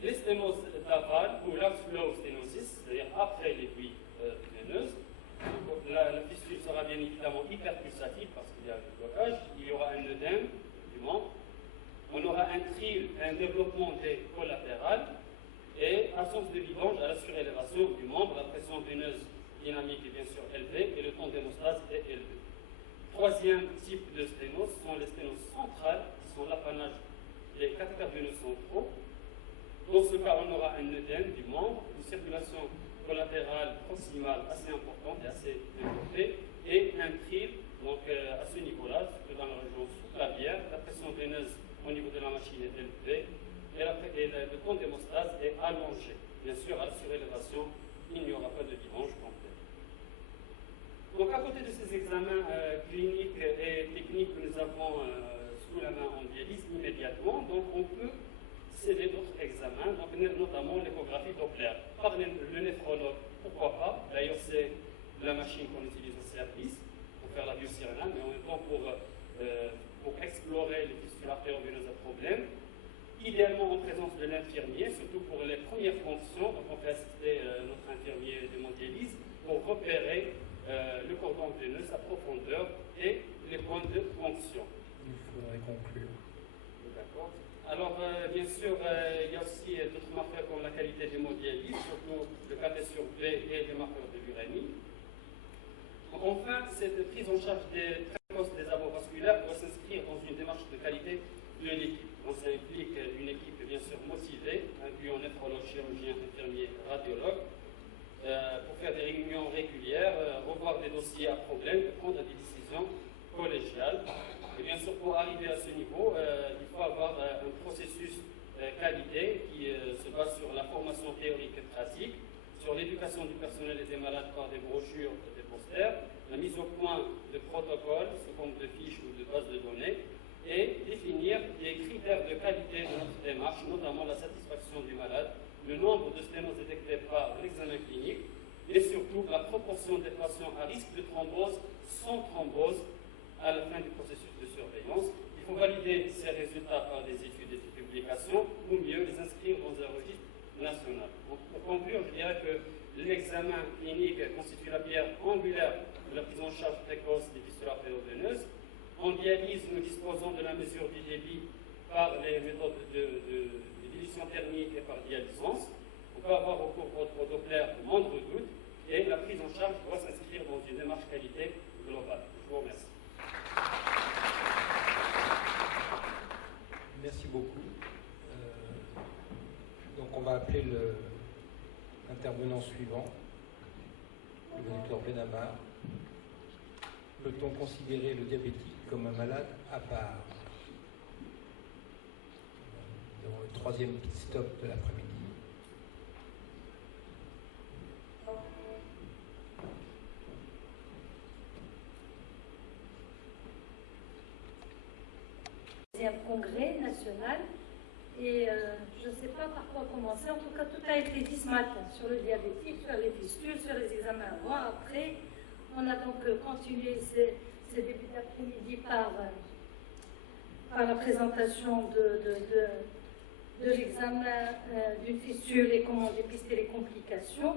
Les sténoses d'aval ou l'outflow sténosis, c'est-à-dire après l'aiguille veineuse, la fistule sera bien évidemment hyperpulsative parce qu'il y a un blocage, il y aura un œdème du membre, on aura un tril, un développement des collatérales et absence de vidange à la surélévation du membre, la pression veineuse dynamique est bien sûr élevée et le temps d'hémostase est élevé. Troisième type de sténose sont les sténoses centrales, qui sont l'apanage des cathéters veineux centraux. Dans ce cas, on aura un œdème du membre, une circulation collatérale proximale assez importante et assez développée, et un tril, donc à ce niveau-là, dans la région sous-clavière, la pression veineuse au niveau de la machine est élevée, et le temps d'hémostase est allongé. Bien sûr, à la surélévation, il n'y aura pas de vidange complète. Donc, à côté de ces examens cliniques et techniques que nous avons sous la main en dialyse immédiatement, donc on peut céder d'autres examens, donc notamment l'échographie Doppler. Par le néphrologue, pourquoi pas? D'ailleurs, c'est la machine qu'on utilise au service pour faire la biopsie rénale, mais en même temps pour explorer les fistules artério-veineuses à problème. Idéalement en présence de l'infirmier, surtout pour les premières fonctions, donc on fait assister notre infirmier de dialyse pour repérer le cordon veineux, sa profondeur et les points de fonction. Il faudrait conclure. D'accord. Alors, bien sûr, il y a aussi d'autres marqueurs comme la qualité d'hémodialyse, surtout le KT sur B et les marqueurs de l'urémie. Enfin, cette prise en charge des précoces des abords vasculaires doit s'inscrire dans une démarche de qualité de l'équipe. Donc, ça implique une équipe bien sûr motivée, incluant néphrologue, chirurgien, infirmier, radiologue, pour faire des réunions régulières, revoir des dossiers à problème, prendre des décisions collégiales. Et bien sûr, pour arriver à ce niveau, il faut avoir un processus qualité qui se base sur la formation théorique et pratique, sur l'éducation du personnel et des malades par des brochures, des poster, la mise au point de protocoles sous forme de fiches ou de bases de données, et définir des critères de qualité de notre démarche, notamment la satisfaction du malade, le nombre de sténoses détectées par l'examen clinique, et surtout la proportion des patients à risque de thrombose sans thrombose à la fin du processus de surveillance. Il faut valider ces résultats par des études et des publications, ou mieux les inscrire dans un registre national. Donc, pour conclure, je dirais que l'examen clinique constitue la pierre angulaire de la prise en charge précoce des fistulaires artério-veineuses. En dialyse, nous disposons de la mesure du débit par les méthodes de dilution thermique et par dialysance. On peut avoir recours au Doppler le moindre doute, et la prise en charge doit s'inscrire dans une démarche qualité globale. Je vous remercie. Merci beaucoup. Donc on va appeler l'intervenant suivant, le docteur Benamar. Peut-on considérer le diabétique comme un malade à part? Dans le troisième pit stop de l'après-midi. C'est un congrès national et je ne sais pas par quoi commencer. En tout cas, tout a été dit ce matin sur le diabétique, sur les fistules, sur les examens avant, après. On a donc continué ces débuts d'après-midi par la présentation de l'examen d'une fistule et comment dépister les complications.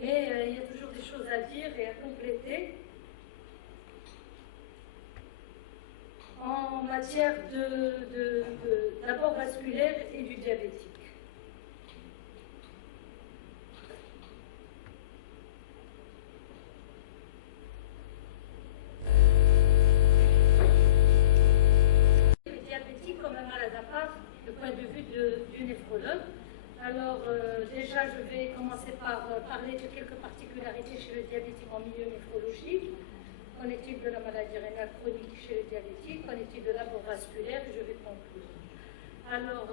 Mais il y a toujours des choses à dire et à compléter. En matière d'abord vasculaire et du diabétique. Le diabétique comme un malade à part, du point de vue du néphrologue. Alors déjà, je vais commencer par parler de quelques particularités chez le diabétique en milieu néphrologique. Qu'en est-il de la maladie rénale chronique chez les diabétiques? Qu'en est-il de l'abord vasculaire? Je vais conclure. Alors,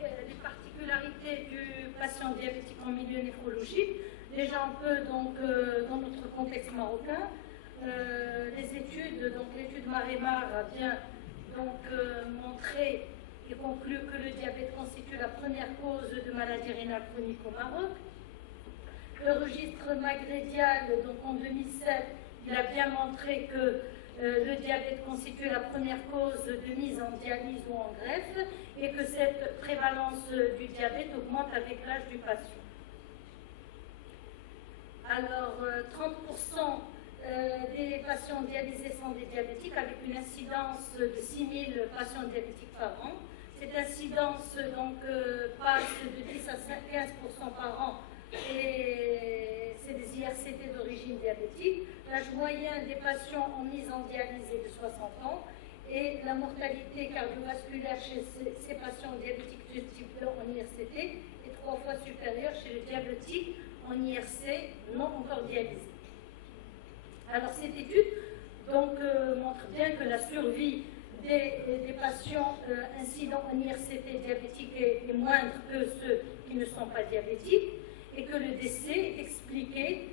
les particularités du patient diabétique en milieu néphrologique. Déjà un peu donc, dans notre contexte marocain, les études, donc l'étude Marémar a bien donc montré et conclu que le diabète constitue la première cause de maladie rénale chronique au Maroc. Le registre magrédial, donc en 2007, il a bien montré que le diabète constitue la première cause de mise en dialyse ou en greffe et que cette prévalence du diabète augmente avec l'âge du patient. Alors, 30% des patients dialysés sont des diabétiques avec une incidence de 6 000 patients diabétiques par an. Cette incidence donc, passe de 10 à 15% par an et c'est des IRCT d'origine diabétique. L'âge moyen des patients en mise en dialyse est de 60 ans et la mortalité cardiovasculaire chez ces patients diabétiques de type 2 en IRCT est 3 fois supérieure chez les diabétiques en IRC non encore dialysés. Alors cette étude donc, montre bien que la survie des patients incidents en IRCT diabétique est moindre que ceux qui ne sont pas diabétiques et que le décès est expliqué,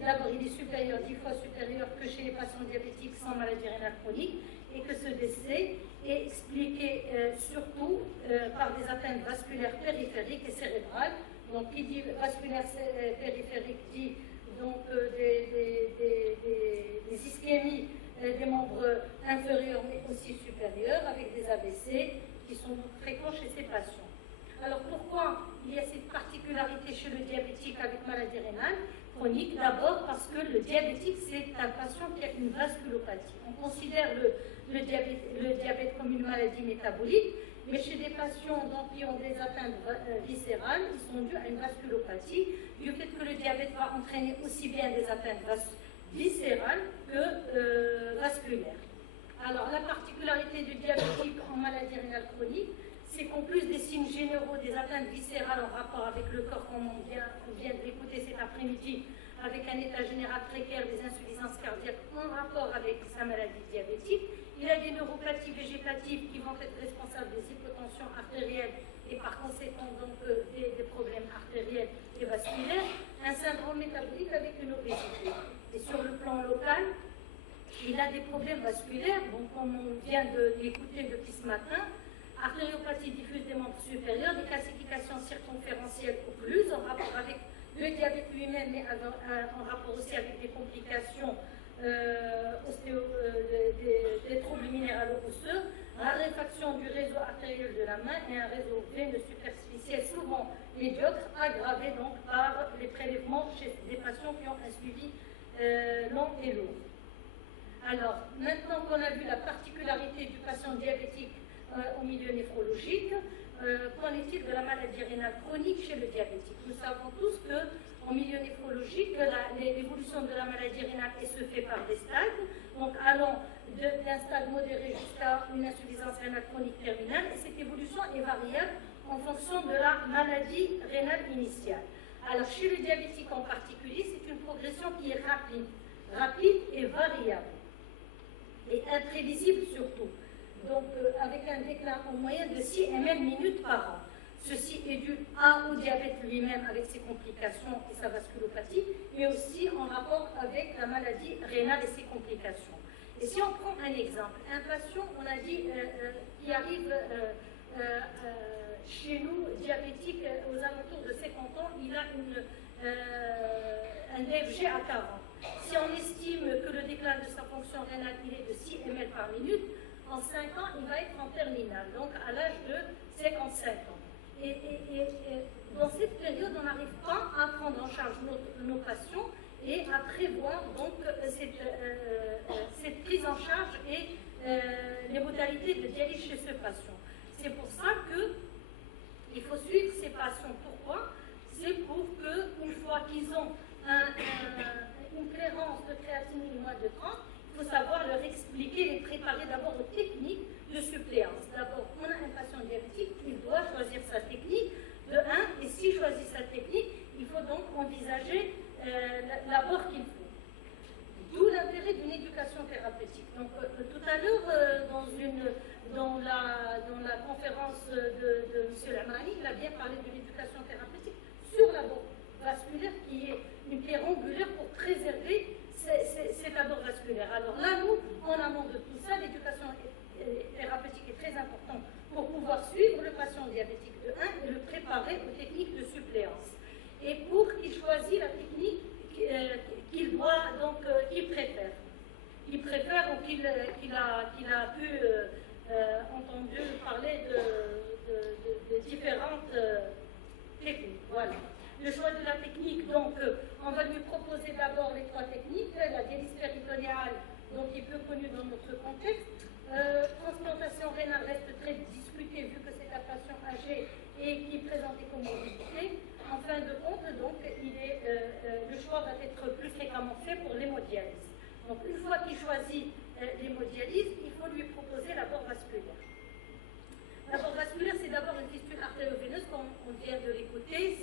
d'abord il est supérieur, 10 fois supérieur que chez les patients diabétiques sans maladie rénale chronique et que ce décès est expliqué surtout par des atteintes vasculaires périphériques et cérébrales. Donc qui dit vasculaire périphérique dit donc des ischémies des membres inférieurs mais aussi supérieurs avec des AVC qui sont fréquents chez ces patients. Alors pourquoi il y a cette particularité chez le diabétique avec maladie rénale chronique? D'abord parce que le diabétique c'est un patient qui a une vasculopathie. On considère le diabète comme une maladie métabolique, mais chez des patients donc, qui ont des atteintes viscérales, ils sont dus à une vasculopathie, du fait que le diabète va entraîner aussi bien des atteintes viscérales que vasculaires. Alors la particularité du diabétique en maladie rénale chronique, c'est qu'en plus des signes généraux des atteintes viscérales en rapport avec le corps, comme on vient de l'écouter cet après-midi, avec un état général précaire des insuffisances cardiaques en rapport avec sa maladie diabétique, Il y a des neuropathies végétatives qui vont être responsables des hypotensions artérielles et par conséquent donc des problèmes artériels et vasculaires, un syndrome métabolique avec une obésité. Et sur le plan local, il a des problèmes vasculaires, donc comme on vient de l'écouter depuis ce matin, artériopathie diffuse des membres supérieurs, des calcifications circonférentielles occluses en rapport avec le diabète lui-même, mais en rapport aussi avec des complications des troubles minéralo-osseux, raréfaction du réseau artériel de la main et un réseau veineux superficiel souvent médiocre, aggravé donc par les prélèvements chez des patients qui ont un suivi long et lourd. Alors, maintenant qu'on a vu la particularité du patient diabétique au milieu néphrologique, qu'en est-il de la maladie rénale chronique chez le diabétique? Nous savons tous qu'en milieu néphrologique, l'évolution de la maladie rénale se fait par des stades, donc allant d'un stade modéré jusqu'à une insuffisance rénale chronique terminale, et cette évolution est variable en fonction de la maladie rénale initiale. Alors, chez le diabétique en particulier, c'est une progression qui est rapide et variable, et imprévisible surtout. Donc avec un déclin en moyenne de 6 ml minutes par an. Ceci est dû au diabète lui-même avec ses complications et sa vasculopathie, mais aussi en rapport avec la maladie rénale et ses complications. Et si on prend un exemple, un patient, on a dit, qui arrive chez nous, diabétique, aux alentours de 50 ans, il a un DFG à 40. Si on estime que le déclin de sa fonction rénale il est de 6 ml par minute, en 5 ans, il va être en terminale, donc à l'âge de 55 ans. Et dans cette période, on n'arrive pas à prendre en charge nos patients et à prévoir donc cette prise en charge et les modalités de dialyse chez ce patient. C'est pour ça qu'il faut suivre ces patients. Pourquoi? C'est pour qu'une fois qu'ils ont une clairance de créatinine de moins de 30, il faut savoir leur expliquer, les préparer d'abord aux techniques de suppléance. D'abord, on a un patient diabétique, il doit choisir sa technique de 1, et s'il choisit sa technique, il faut donc envisager l'abord qu'il faut. D'où l'intérêt d'une éducation thérapeutique. Donc, tout à l'heure, dans la conférence de M. Lamani, il a bien parlé de l'éducation thérapeutique sur l'abord vasculaire, qui est une pierre angulaire pour préserver cet abord vasculaire. Alors là, nous, en amont de tout ça, l'éducation thérapeutique est très importante pour pouvoir suivre le patient diabétique de 1 et le préparer aux techniques de suppléance. Et pour qu'il choisisse la technique qu'il préfère. Qu'il préfère ou qu'il a pu entendu parler de différentes techniques. Voilà. Le choix de la technique, donc, on va lui proposer d'abord les 3 techniques. La dialyse péritonéale, donc, qui est peu connue dans notre contexte. Transplantation rénale reste très discutée vu que c'est un patient âgé et qui présente des comorbidités. En fin de compte, donc, le choix va être plus fréquemment fait pour l'hémodialyse. Donc, une fois qu'il choisit l'hémodialyse, il faut lui proposer l'abord vasculaire. L'abord vasculaire, c'est d'abord une fistule artério-veineuse, comme on vient de l'écouter.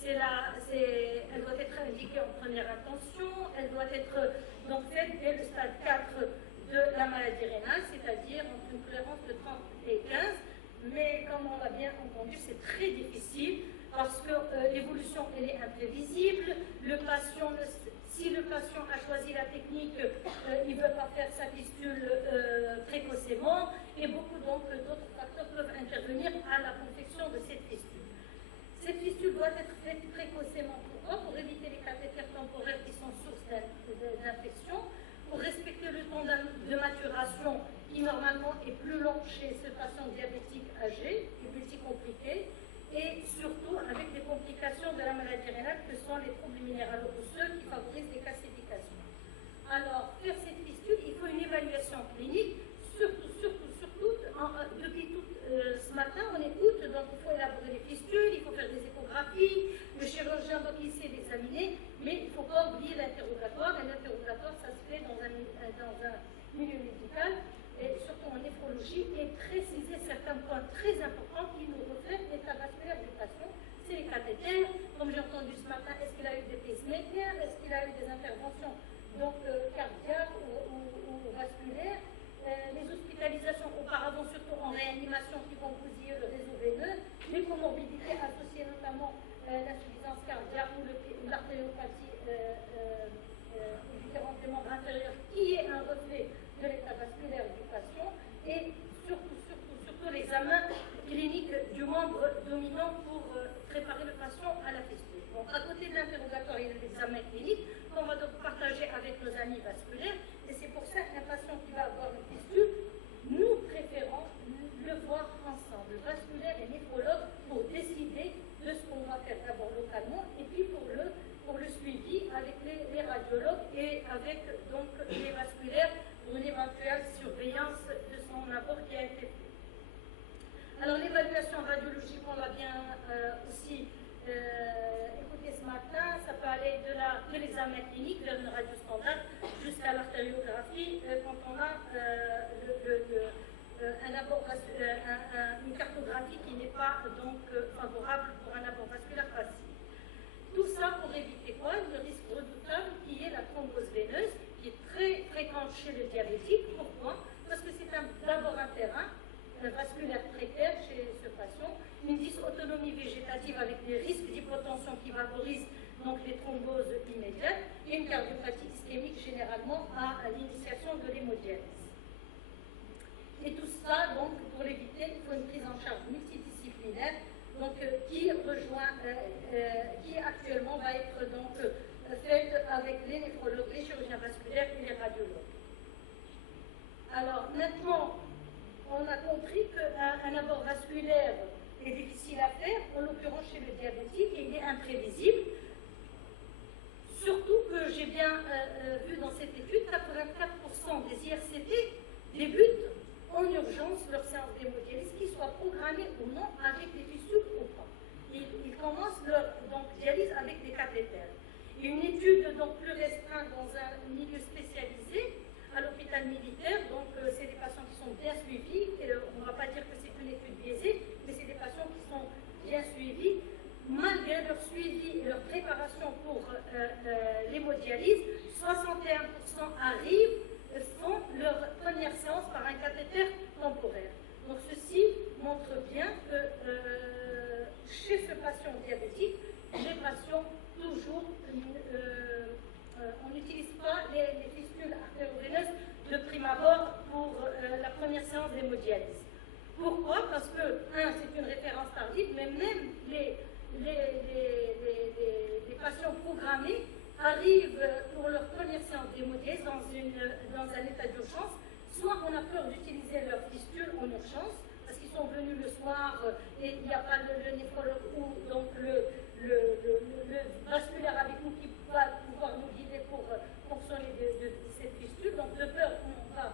Elle doit être indiquée en première intention, elle doit être donc faite dès le stade 4 de la maladie rénale, c'est-à-dire entre une clairance de 30 et 15. Mais comme on l'a bien entendu, c'est très difficile parce que l'évolution elle est imprévisible. Si le patient a choisi la technique, il ne veut pas faire sa fistule précocement, et beaucoup d'autres facteurs peuvent intervenir à la confection de cette fistule. Cette fistule doit être faite précocement. Pourquoi? Pour éviter les cathéters temporaires qui sont source d'infection, pour respecter le temps de maturation qui normalement est plus long chez ce patient diabétique âgé, et multicompliqué, et surtout avec des complications de la maladie rénale que sont les troubles minéralo-osseux qui favorisent les calcifications. Alors, faire cette fistule, il faut une évaluation clinique, surtout, depuis tout ce matin, on écoute, donc il faut élaborer les fistules, il faut faire des échographies, le chirurgien doit essayer d'examiner, mais il ne faut pas oublier l'interrogatoire, et l'interrogatoire, ça se fait dans un milieu médical, et surtout en néphrologie, et préciser certains points très importants qui nous reflètent l'état vasculaire du patient. C'est les cathéters, comme j'ai entendu ce matin, est-ce qu'il a eu des pacemakers, est-ce qu'il a eu des interventions donc, cardiaques ou vasculaires, les hospitalisations auparavant, surtout en réanimation, qui vont bousiller le réseau veineux, les comorbidités associées notamment à l'insuffisance cardiaque ou l'artériopathie différentes des membres inférieurs, qui est un reflet de l'état vasculaire du patient, et surtout l'examen clinique du membre dominant pour préparer le patient à la fistule. Donc, à côté de l'interrogatoire et de l'examen clinique, qu'on va donc partager avec nos amis vasculaires, et c'est pour ça qu'un patient qui va avoir une fistule, nous préférons le voir ensemble, vasculaire et néphrologue, pour décider de ce qu'on va faire d'abord localement, et puis pour le suivi avec les radiologues et avec donc les vasculaires pour une éventuelle surveillance de son abord qui a été fait. Alors l'évaluation radiologique, on l'a bien aussi écouté ce matin, ça peut aller de l'examen clinique vers une radio standard jusqu'à l'artériographie quand on a une cartographie qui n'est pas donc favorable pour un abord vasculaire facile. Tout ça pour éviter quoi? Le risque redoutable qui est la thrombose veineuse, qui est très fréquente chez le diabétique. Pourquoi? Parce que c'est d'abord un terrain vasculaire précaire chez ce patient, une dysautonomie végétative avec des risques d'hypotension qui favorisent donc les thromboses immédiates et une cardiopathie ischémique généralement à l'initiation de l'hémodialyse. Et tout ça, donc, pour l'éviter, il faut une prise en charge multidisciplinaire, donc, qui actuellement va être donc faite avec les néphrologues, les chirurgiens vasculaires et les radiologues. Alors, maintenant, on a compris qu'un abord vasculaire est difficile à faire, en l'occurrence chez le diabétique, et il est imprévisible. Surtout que j'ai bien vu dans cette étude, 84% des IRCT débutent en urgence leur séance d'hémodialyse, qu'ils soient programmés ou non avec des fistules ou pas. Ils commencent leur dialyse avec des cathéters. Une étude donc plus restreinte dans un milieu spécialisé à l'hôpital militaire, donc c'est des patients qui sont bien suivis, on ne va pas dire que c'est une étude biaisée, mais c'est des patients qui sont bien suivis. Malgré leur suivi et leur préparation pour l'hémodialyse, 61% font leur première séance par un cathéter temporaire. Donc ceci montre bien que chez ce patient diabétique, les patients toujours, on n'utilise pas les fistules artério-veineuses de prime abord pour la première séance d'hémodialyse. Pourquoi? Parce que, c'est une référence tardive, mais même les patients programmés arrivent pour leur première séance d'hémodialyse dans un état d'urgence. Soit on a peur d'utiliser leur fistule en urgence, parce qu'ils sont venus le soir et il n'y a pas le néphrologue ou donc le vasculaire avec nous qui va pouvoir nous guider pour fonctionner de cette fistule. Donc de peur qu'on va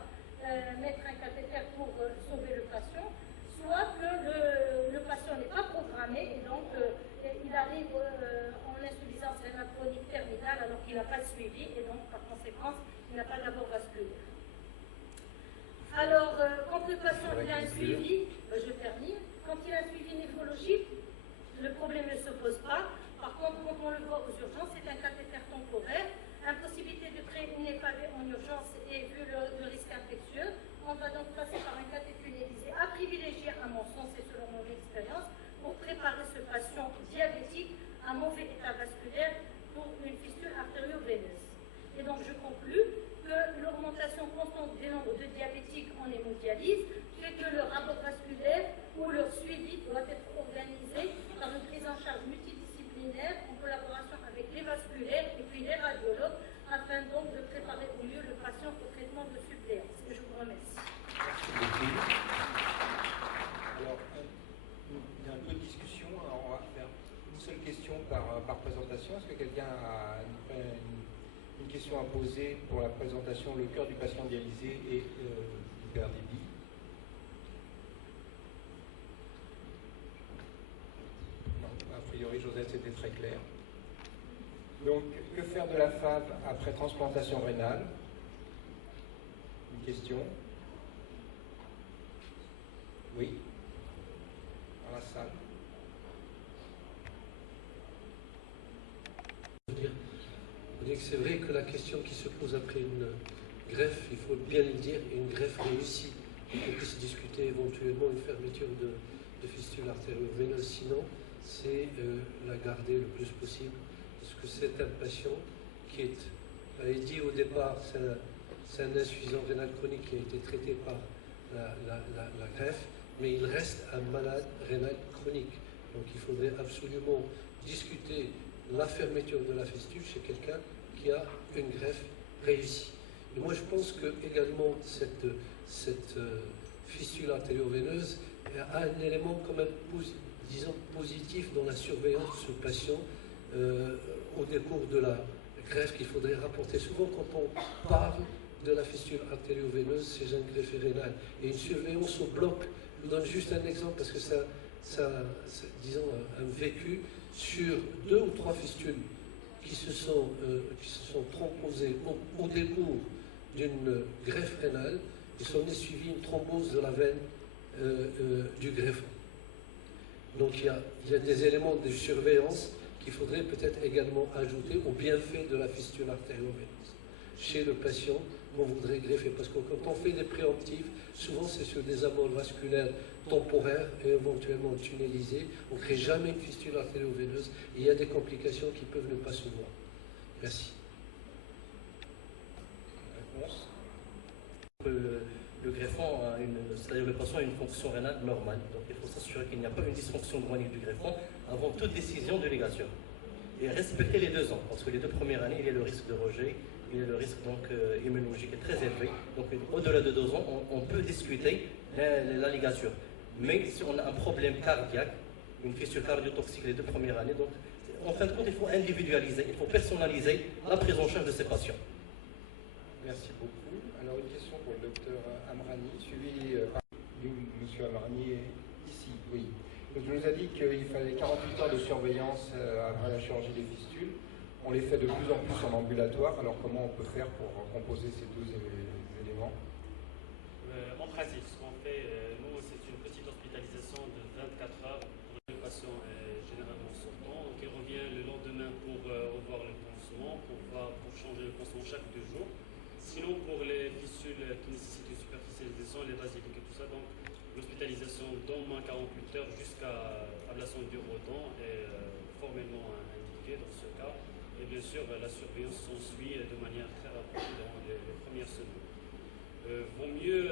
mettre un cathéter pour sauver le patient, soit que le patient n'est pas programmé et donc il arrive en insuffisance rénale chronique terminale alors qu'il n'a pas de suivi et donc par conséquence il n'a pas d'abord vasculaire. Alors quand le patient il a un suivi, je termine, quand il a un suivi néphrologique, le problème ne se pose pas. Par contre, quand on le voit aux urgences, c'est un cathéter temporaire, impossibilité de créer une FAV en urgence et vu le risque infectieux, on va donc passer par un cathéter tunélisé à privilégier, à mon sens et selon mon expérience, pour préparer ce patient diabétique à mauvais état vasculaire pour une fistule artério-veineuse. Et donc je conclus que l'augmentation constante des nombres de diabétiques en hémodialyse fait que leur rapport vasculaire ou leur suivi doit être organisé par une prise en charge multidisciplinaire en collaboration avec les vasculaires et puis les radiologues afin donc de préparer au mieux le patient au traitement de suppléance. Et je vous remercie. Merci beaucoup. Alors, il y a un peu de discussion. Alors, on va faire une seule question par présentation. Est-ce que quelqu'un a une question à poser pour la présentation, le cœur du patient dialysé et l'hyperdébit? Non, a priori, Josette, c'était très clair. Donc, que faire de la FAV après transplantation rénale? Une question? Oui? Dans la salle. Vous dire que c'est vrai que la question qui se pose après une greffe, il faut bien le dire, une greffe réussie, et qu'on puisse discuter éventuellement une fermeture de fistule artério-veineuse. Sinon, c'est la garder le plus possible, parce que c'est un patient qui est, j'avais dit au départ, c'est un insuffisant rénal chronique qui a été traité par la greffe, mais il reste un malade rénal chronique. Donc il faudrait absolument discuter la fermeture de la fistule chez quelqu'un qui a une greffe réussie. Et moi je pense que également cette fistule artério-veineuse a un élément quand même disons positif dans la surveillance de ce patient au décours de la greffe qu'il faudrait rapporter. Souvent quand on parle de la fistule artério-veineuse chez un greffé rénal et une surveillance au bloc, je vous donne juste un exemple parce que ça disons, un vécu sur 2 ou 3 fistules qui se sont thrombosées au décours d'une greffe rénale, et s'en est suivi une thrombose de la veine du greffon. Donc il y a des éléments de surveillance qu'il faudrait peut-être également ajouter au bienfait de la fistule artério-veineuse chez le patient qu'on voudrait greffer. Parce que quand on fait des préemptifs, souvent c'est sur des amours vasculaires temporaires et éventuellement tunnelisés. On ne crée jamais une fistule artério-veineuse et il y a des complications qui peuvent ne pas se voir. Merci. Réponse. Le greffon, c'est-à-dire le patient a une fonction rénale normale. Donc il faut s'assurer qu'il n'y a pas une dysfonction chronique du greffon avant toute décision de ligation. Et respecter les 2 ans, parce que les 2 premières années, il y a le risque de rejet, il y a le risque donc, immunologique est très élevé. Donc au-delà de 2 ans, on peut discuter la ligature. Mais si on a un problème cardiaque, une fistule cardiotoxique les 2 premières années, donc en fin de compte, il faut individualiser, il faut personnaliser la prise en charge de ces patients. Merci beaucoup. Alors une question pour le docteur Amrani, suivi par M. Amrani ici. Oui. Donc, il nous a dit qu'il fallait 48 heures de surveillance après la chirurgie des fistules. On les fait de plus en plus en ambulatoire. Alors comment on peut faire pour composer ces 2 éléments? En pratique, ce qu'on fait, nous, c'est une petite hospitalisation de 24 heures pour le patient généralement sortant, qui revient le lendemain pour revoir le pansement, pour changer le pansement chaque 2 jours. Sinon, pour les fistules qui nécessitent une superficialisation, les basiliques et tout ça, donc l'hospitalisation d'au moins 48 heures jusqu'à ablation du rodent est formellement indiquée dans ce cas. Et bien sûr, la surveillance s'ensuit de manière très rapide dans les premières semaines. Vaut mieux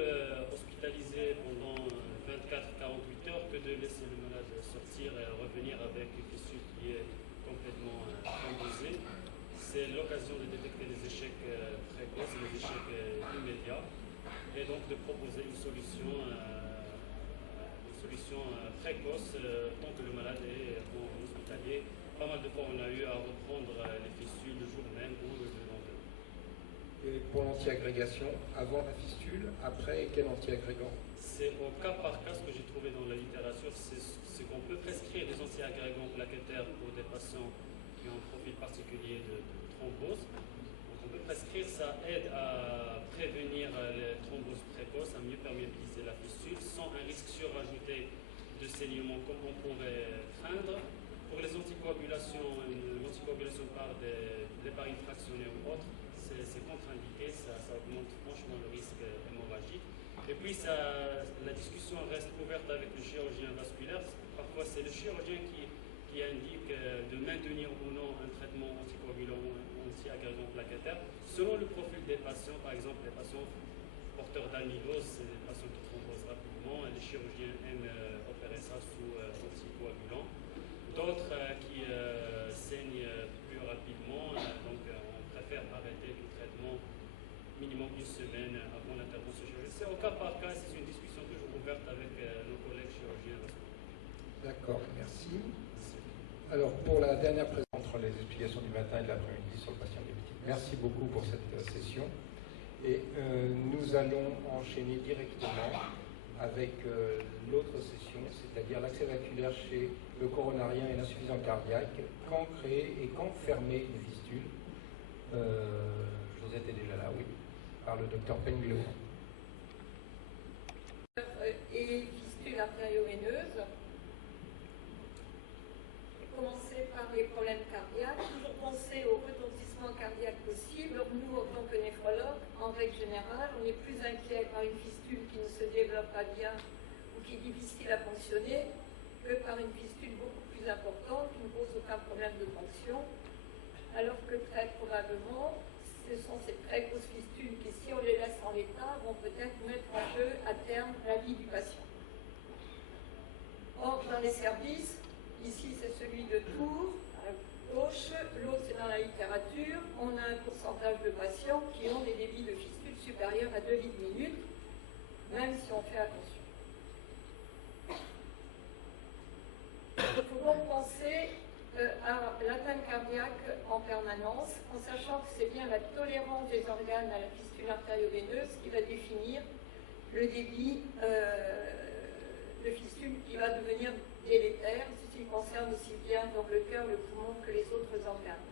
hospitaliser pendant 24-48 heures que de laisser le malade sortir et revenir avec une fistule qui est complètement thrombosée. C'est l'occasion de détecter les échecs précoces, les échecs immédiats, et donc de proposer une solution précoce tant que le malade est en hospitalier. Pas mal de fois, on a eu à reprendre les fistules le jour même ou le lendemain. Et pour l'antiagrégation, avant la fistule, après, quel antiagrégant? C'est au cas par cas. Ce que j'ai trouvé dans la littérature, c'est qu'on peut prescrire des antiagrégants plaquettaires pour des patients qui ont un profil particulier de thrombose. Donc on peut prescrire, ça aide à prévenir les thromboses précoces, à mieux perméabiliser la fistule, sans un risque surajouté de saignement comme on pourrait craindre. Pour les anticoagulations, l'anticoagulation par l'héparine fractionnée ou autre, c'est contre-indiqué, ça augmente franchement le risque hémorragique. Et puis la discussion reste ouverte avec le chirurgien vasculaire. Parfois c'est le chirurgien qui indique de maintenir ou non un traitement anticoagulant ou anti-agrégant plaquettaire selon le profil des patients. Par exemple, les patients porteurs d'amylose, c'est des patients qui thrombosent rapidement, et les chirurgiens aiment opérer ça sous anticoagulant. D'autres qui saignent plus rapidement, donc on préfère arrêter le traitement minimum 1 semaine avant l'intervention chirurgicale. C'est au cas par cas, c'est une discussion toujours ouverte avec nos collègues chirurgiens. D'accord, merci. Alors pour la dernière présence entre les explications du matin et de l'après-midi sur le patient diabétique, merci beaucoup pour cette session. Et nous allons enchaîner directement avec l'autre session, c'est-à-dire l'accès vaculaire chez le coronarien et l'insuffisance cardiaque, quand créer et quand fermer une fistule. Josette est déjà là, oui, par le docteur Penguilo. Et fistule artério-veineuse. Commencer par les problèmes cardiaques, toujours penser au retentissement cardiaque possible. Nous, en tant que néphrologues, en règle générale, on est plus inquiet par une fistule qui ne se développe pas bien ou qui est difficile à fonctionner que par une fistule beaucoup plus importante qui ne pose aucun problème de fonction, alors que très probablement, ce sont ces très grosses fistules qui, si on les laisse en l'état, vont peut-être mettre en jeu à terme la vie du patient. Or, dans les services, ici c'est celui de Tours, à gauche, l'autre c'est dans la littérature, on a un pourcentage de patients qui ont des débits de fistules supérieurs à 2 litres minute, même si on fait attention. Il faut donc penser à l'atteinte cardiaque en permanence, en sachant que c'est bien la tolérance des organes à la fistule artério-veineuse qui va définir le débit de fistule qui va devenir délétère. Ceci concerne aussi bien donc le cœur, le poumon que les autres organes.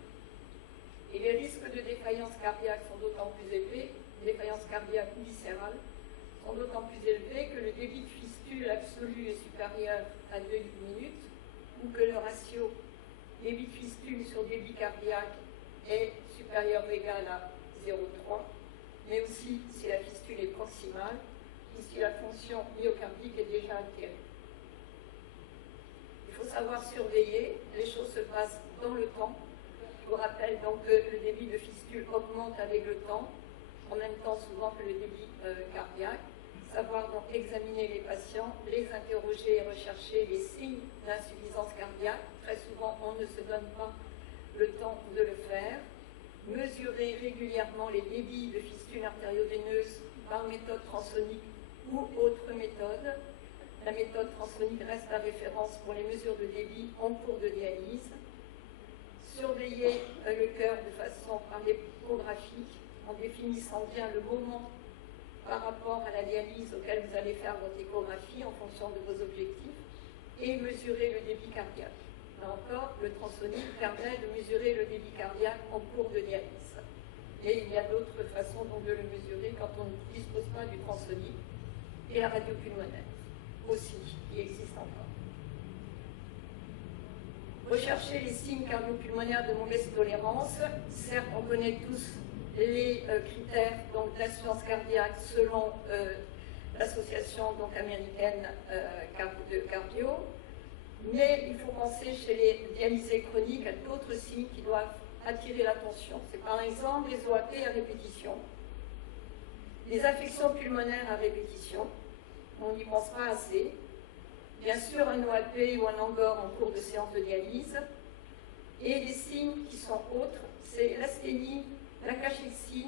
Et les risques de défaillance cardiaque sont d'autant plus élevés, défaillance cardiaque viscérale, sont d'autant plus élevés que le débit de fistule absolu est supérieur à 2 litres minute, ou que le ratio débit de fistule sur débit cardiaque est supérieur ou égal à 0,3, mais aussi si la fistule est proximale ou si la fonction myocardique est déjà altérée. Il faut savoir surveiller, les choses se passent dans le temps. Je vous rappelle donc que le débit de fistule augmente avec le temps, en même temps souvent que le débit cardiaque. Savoir donc examiner les patients, les interroger et rechercher les signes d'insuffisance cardiaque. Très souvent, on ne se donne pas le temps de le faire. Mesurer régulièrement les débits de fistule artério-veineuse par méthode transonique ou autre méthode. La méthode transonique reste la référence pour les mesures de débit en cours de dialyse. Surveiller le cœur de façon par l'échographie, en définissant bien le moment par rapport à la dialyse auquel vous allez faire votre échographie en fonction de vos objectifs, et mesurer le débit cardiaque. Là encore, le transonique permet de mesurer le débit cardiaque en cours de dialyse. Et il y a d'autres façons donc de le mesurer quand on ne dispose pas du transonique, et la radio pulmonaire aussi, qui existe encore. Rechercher les signes cardiopulmonaires de mauvaise tolérance. Certes, on connaît tous les critères d'insuffisance cardiaque selon l'association américaine de cardio, mais il faut penser chez les dialysés chroniques à d'autres signes qui doivent attirer l'attention. C'est par exemple les OAP à répétition, les affections pulmonaires à répétition, on n'y pense pas assez, bien sûr un OAP ou un angor en cours de séance de dialyse, et les signes qui sont autres, c'est l'asthénie, la cachexie,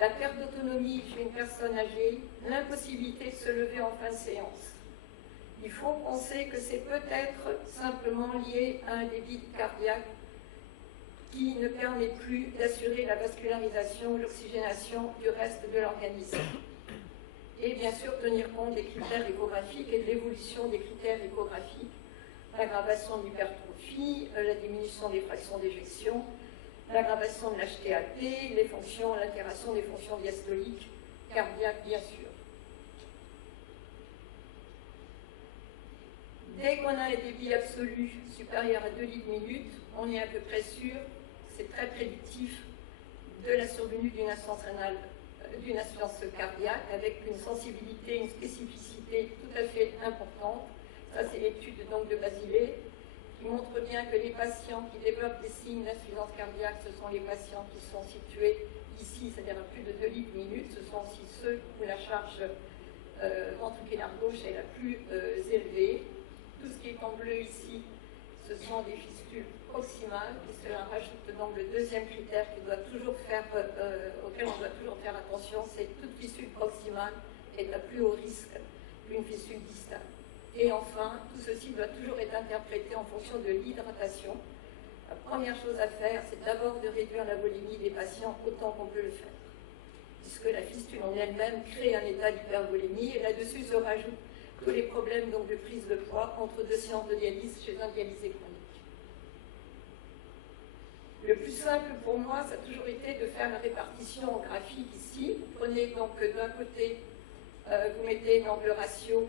la perte d'autonomie chez une personne âgée, l'impossibilité de se lever en fin de séance. Il faut penser que c'est peut-être simplement lié à un débit cardiaque qui ne permet plus d'assurer la vascularisation, l'oxygénation du reste de l'organisme. Et bien sûr tenir compte des critères échographiques et de l'évolution des critères échographiques, l'aggravation de l'hypertrophie, la diminution des fractions d'éjection, l'aggravation de l'HTAP, les fonctions, l'altération des fonctions diastoliques, cardiaques bien sûr. Dès qu'on a un débit absolu supérieur à 2 litres minute, on est à peu près sûr, c'est très prédictif de la survenue d'une insuffisance rénale, d'une insuffisance cardiaque, avec une sensibilité, une spécificité tout à fait importante. Ça, c'est l'étude donc de Basilée, qui montre bien que les patients qui développent des signes d'insuffisance cardiaque, ce sont les patients qui sont situés ici, c'est-à-dire à plus de 2 litres minute. Ce sont aussi ceux où la charge ventriculaire gauche est la plus élevée. Tout ce qui est en bleu ici, ce sont des fistules proximales, et cela rajoute donc le deuxième critère auquel on doit toujours faire attention, c'est que toute fistule proximale est à plus haut risque qu'une fistule distale. Et enfin, tout ceci doit toujours être interprété en fonction de l'hydratation. La première chose à faire, c'est d'abord de réduire la volémie des patients autant qu'on peut le faire, puisque la fistule en elle-même crée un état d'hypervolémie, et là-dessus se rajoutent tous les problèmes donc, de prise de poids entre 2 séances de dialyse chez un dialysé chronique. Le plus simple pour moi, ça a toujours été de faire la répartition graphique ici. Vous prenez donc d'un côté, vous mettez donc le ratio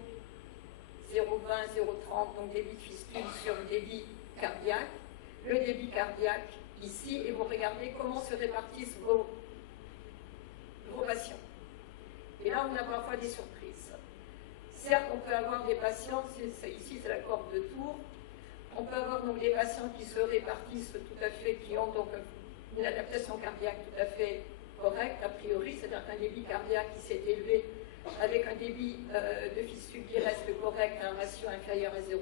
0,20, 0,30, donc débit de fistule sur le débit cardiaque, le débit cardiaque ici, et vous regardez comment se répartissent vos patients. Et là, on a parfois des surprises. Certes, on peut avoir des patients, ici c'est la corde de Tours, on peut avoir donc des patients qui se répartissent tout à fait, qui ont donc une adaptation cardiaque tout à fait correcte, a priori, c'est-à-dire un débit cardiaque qui s'est élevé avec un débit de fistule qui reste correct à un ratio inférieur à 0,20.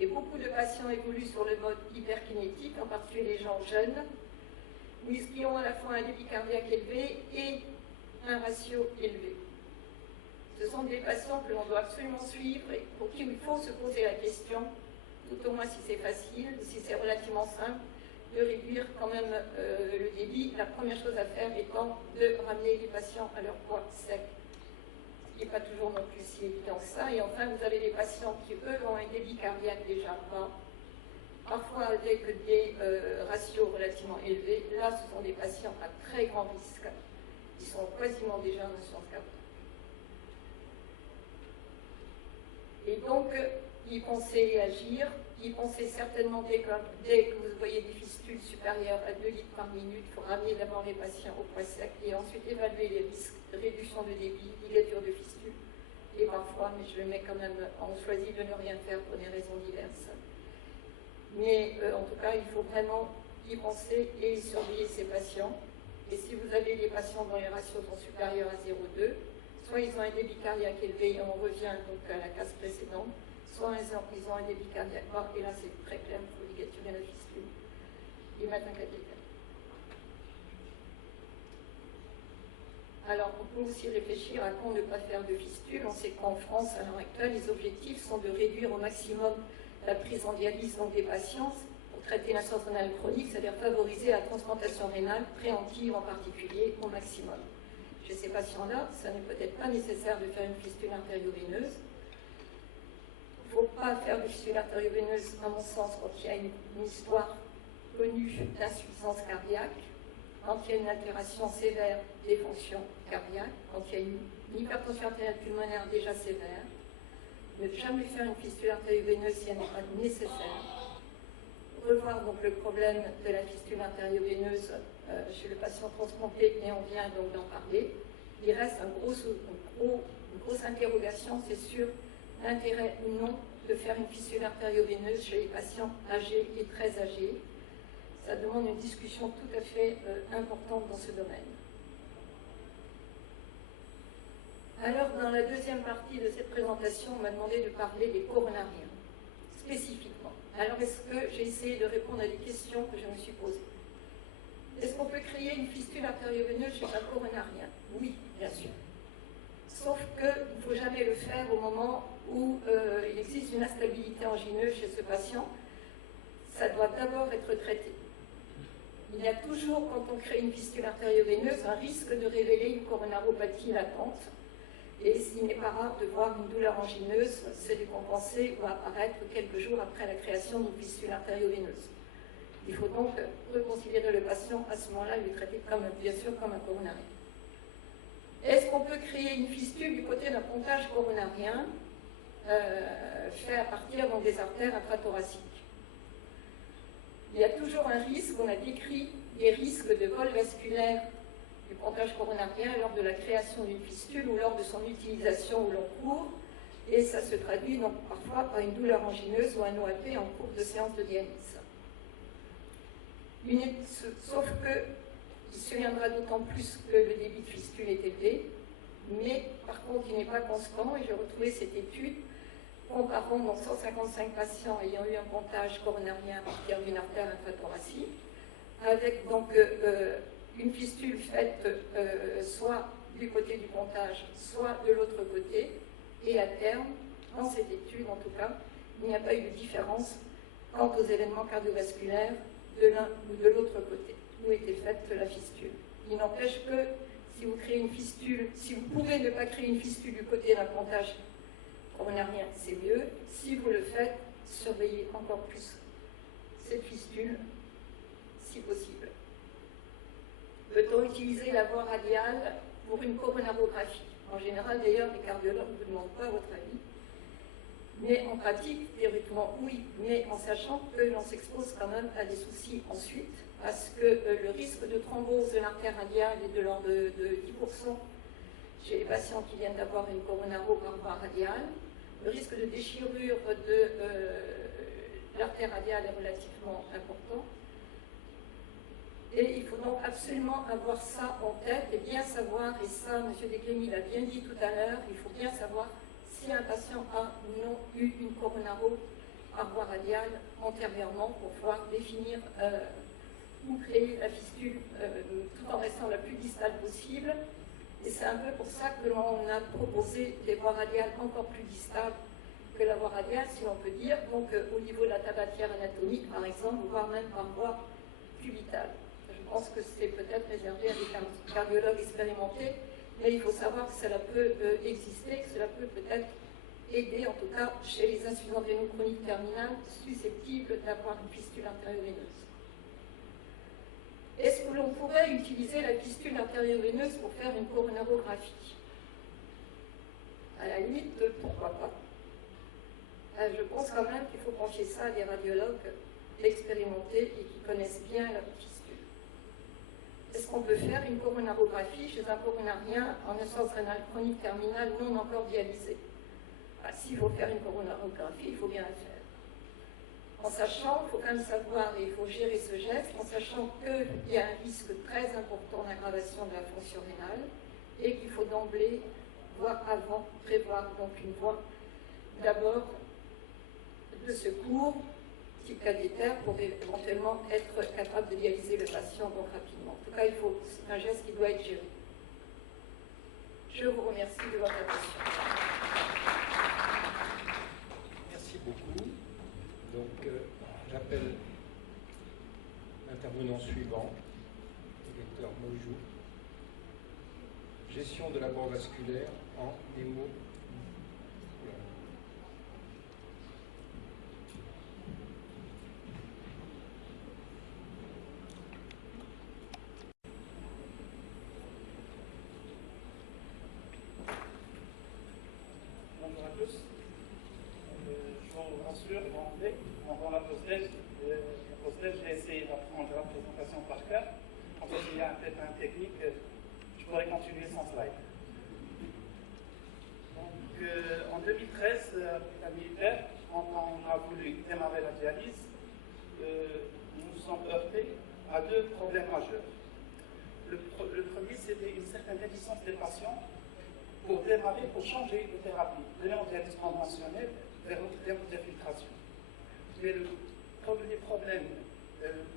Et beaucoup de patients évoluent sur le mode hyperkinétique, en particulier les gens jeunes, qui ont à la fois un débit cardiaque élevé et un ratio élevé. Ce sont des patients que l'on doit absolument suivre et pour qui il faut se poser la question, tout au moins si c'est facile, si c'est relativement simple, de réduire quand même le débit. La première chose à faire étant de ramener les patients à leur poids sec, ce qui n'est pas toujours non plus si évident que ça. Et enfin, vous avez des patients qui, eux, ont un débit cardiaque déjà bas, parfois avec des ratios relativement élevés. Là, ce sont des patients à très grand risque, qui sont quasiment déjà en insuffisance cardiaque. Et donc, y penser et agir, y penser certainement dès que vous voyez des fistules supérieures à 2 litres par minute, il faut ramener d'abord les patients au poids sec et ensuite évaluer les risques de réduction de débit, ligature de fistule. Et parfois, mais je le mets quand même, on choisit de ne rien faire pour des raisons diverses. Mais en tout cas, il faut vraiment y penser et surveiller ces patients. Et si vous avez des patients dont les ratios sont supérieurs à 0,2, soit ils ont un débit cardiaque élevé, et on revient donc à la case précédente, soit ils ont un débit cardiaque bas, et là c'est très clair, il faut ligaturer la fistule et mettre un cathéter. Alors on peut aussi réfléchir à quand ne pas faire de fistule. On sait qu'en France, à l'heure actuelle, les objectifs sont de réduire au maximum la prise en dialyse donc des patients pour traiter l'insuffisance rénale chronique, c'est-à-dire favoriser la transplantation rénale préemptive en particulier au maximum. Chez ces patients-là, ça n'est peut-être pas nécessaire de faire une fistule artério-veineuse. Il ne faut pas faire de fistule artério-veineuse, à mon sens, quand il y a une histoire connue d'insuffisance cardiaque, quand il y a une altération sévère des fonctions cardiaques, quand il y a une hypertension artérielle pulmonaire déjà sévère. Ne jamais faire une fistule artério-veineuse si elle n'est pas nécessaire. Revoir donc le problème de la fistule artério-veineuse chez le patient transplanté, et on vient donc d'en parler. Il reste une grosse interrogation, c'est sur l'intérêt ou non de faire une fistule artério-veineuse chez les patients âgés et très âgés. Ça demande une discussion tout à fait importante dans ce domaine. Alors, dans la deuxième partie de cette présentation, on m'a demandé de parler des coronariens, spécifiquement. Alors, est-ce que j'ai essayé de répondre à des questions que je me suis posées? Est-ce qu'on peut créer une fistule artério-veineuse chez un coronarien? Oui, bien sûr. Sauf qu'il ne faut jamais le faire au moment où il existe une instabilité angineuse chez ce patient. Ça doit d'abord être traité. Il y a toujours, quand on crée une fistule artério-veineuse, un risque de révéler une coronaropathie latente. Et s'il n'est pas rare de voir une douleur angineuse se décompenser ou apparaître quelques jours après la création d'une fistule artério-veineuse. Il faut donc reconsidérer le patient à ce moment-là et le traiter bien sûr comme un coronarien. Est-ce qu'on peut créer une fistule du côté d'un pontage coronarien fait à partir donc, des artères intrathoraciques? Il y a toujours un risque, on a décrit des risques de vol vasculaire du pontage coronarien lors de la création d'une fistule ou lors de son utilisation au long cours, et ça se traduit donc parfois par une douleur angineuse ou un OAP en cours de séance de dialyse. Sauf qu'il se viendra d'autant plus que le débit de fistule est élevé, mais par contre il n'est pas constant, et j'ai retrouvé cette étude comparant donc 155 patients ayant eu un pontage coronarien à partir d'une artère intrathoracique, avec donc une fistule faite soit du côté du pontage, soit de l'autre côté, et à terme, dans cette étude en tout cas, il n'y a pas eu de différence quant aux événements cardiovasculaires de l'un ou de l'autre côté, où était faite la fistule. Il n'empêche que si vous créez une fistule, si vous pouvez ne pas créer une fistule du côté d'un pontage coronarien, c'est mieux. Si vous le faites, surveillez encore plus cette fistule, si possible. Peut-on utiliser la voie radiale pour une coronarographie? En général, d'ailleurs, les cardiologues ne vous demandent pas votre avis. Mais en pratique, théoriquement, oui, mais en sachant que l'on s'expose quand même à des soucis ensuite, parce que le risque de thrombose de l'artère radiale est de l'ordre de 10% chez les patients qui viennent d'avoir une coronaro par voie radiale. Le risque de déchirure de l'artère radiale est relativement important. Et il faut donc absolument avoir ça en tête et bien savoir, et ça, M. Desclémy l'a bien dit tout à l'heure, il faut bien savoir si un patient a ou non eu une coronaro par voie radiale antérieurement pour pouvoir définir ou créer la fistule tout en restant la plus distale possible. Et c'est un peu pour ça que l'on a proposé des voies radiales encore plus distales que la voie radiale, si l'on peut dire, donc au niveau de la tabatière anatomique, par exemple, voire même par voie cubitale. Je pense que c'est peut-être réservé à des cardiologues expérimentés, mais il faut savoir que cela peut exister, que cela peut peut-être aider, en tout cas chez les insuffisants rénaux chroniques terminales susceptibles d'avoir une fistule artério-veineuse. Est-ce que l'on pourrait utiliser la fistule artério-veineuse pour faire une coronarographie? À la limite, pourquoi pas? Je pense quand même qu'il faut pencher ça à des radiologues expérimentés et qui connaissent bien la fistule. Est-ce qu'on peut faire une coronarographie chez un coronarien en insuffisance rénale chronique terminale non encore dialysée? S'il faut faire une coronarographie, il faut bien la faire. En sachant, il faut quand même savoir, et il faut gérer ce geste, en sachant qu'il y a un risque très important d'aggravation de la fonction rénale et qu'il faut d'emblée, voire avant, prévoir donc une voie d'abord de secours, type cathéter, pour éventuellement être capable de dialyser le patient donc rapidement. En tout cas, c'est un geste qui doit être géré. Je vous remercie de votre attention. Merci beaucoup. Donc, j'appelle l'intervenant suivant, le docteur Mojou. Gestion de l'abord vasculaire en hémo. Bonjour à tous. Je vous rassure, dans la pause déj, j'ai essayé d'apprendre la présentation par cœur. En fait, il y a peut-être un technique, je pourrais continuer sans slide. Donc, en 2013, avec la militaire, quand on a voulu démarrer la dialyse, nous nous sommes heurtés à deux problèmes majeurs. Le premier, c'était une certaine réticence des patients pour démarrer, pour changer de thérapie, de l'hémodialyse conventionnelle vers l'hémodiafiltration. Mais le premier problème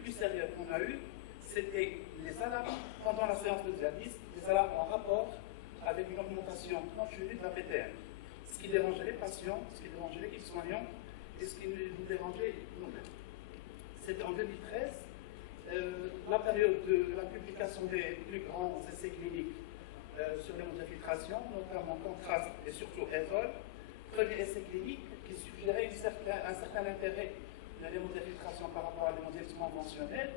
plus sérieux qu'on a eu, c'était les alarmes pendant la séance de dialyse, des alarmes en rapport avec une augmentation continue de la PTM. Ce qui dérangeait les patients, ce qui dérangeait l'équipe soignante et ce qui nous dérangeait nous-mêmes. C'était en 2013, la période de la publication des plus grands essais cliniques sur l'hémodiafiltration, notamment Contraste et surtout Ethol, premier essai clinique qui suggérait un certain intérêt de l'hémodiafiltration par rapport à l'hémodialyse conventionnelle,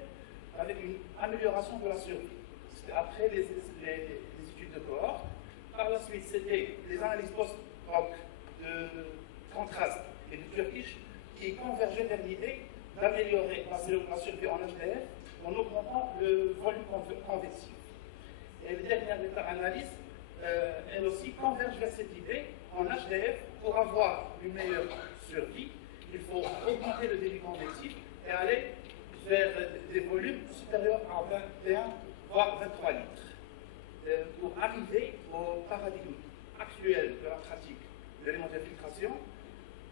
avec une amélioration de la survie. C'était après les études de cohorte. Par la suite, c'était les analyses post-hoc de Contraste et de Turkish qui convergeaient vers l'idée d'améliorer la survie en HDF en augmentant le volume convectif. Et les dernières méta-analyses, elles aussi convergent vers cette idée. En HDF, pour avoir une meilleure survie, il faut augmenter le débit convectif et aller vers des volumes supérieurs à 21 voire 23 litres. Pour arriver au paradigme actuel de la pratique de l'hémodiafiltration,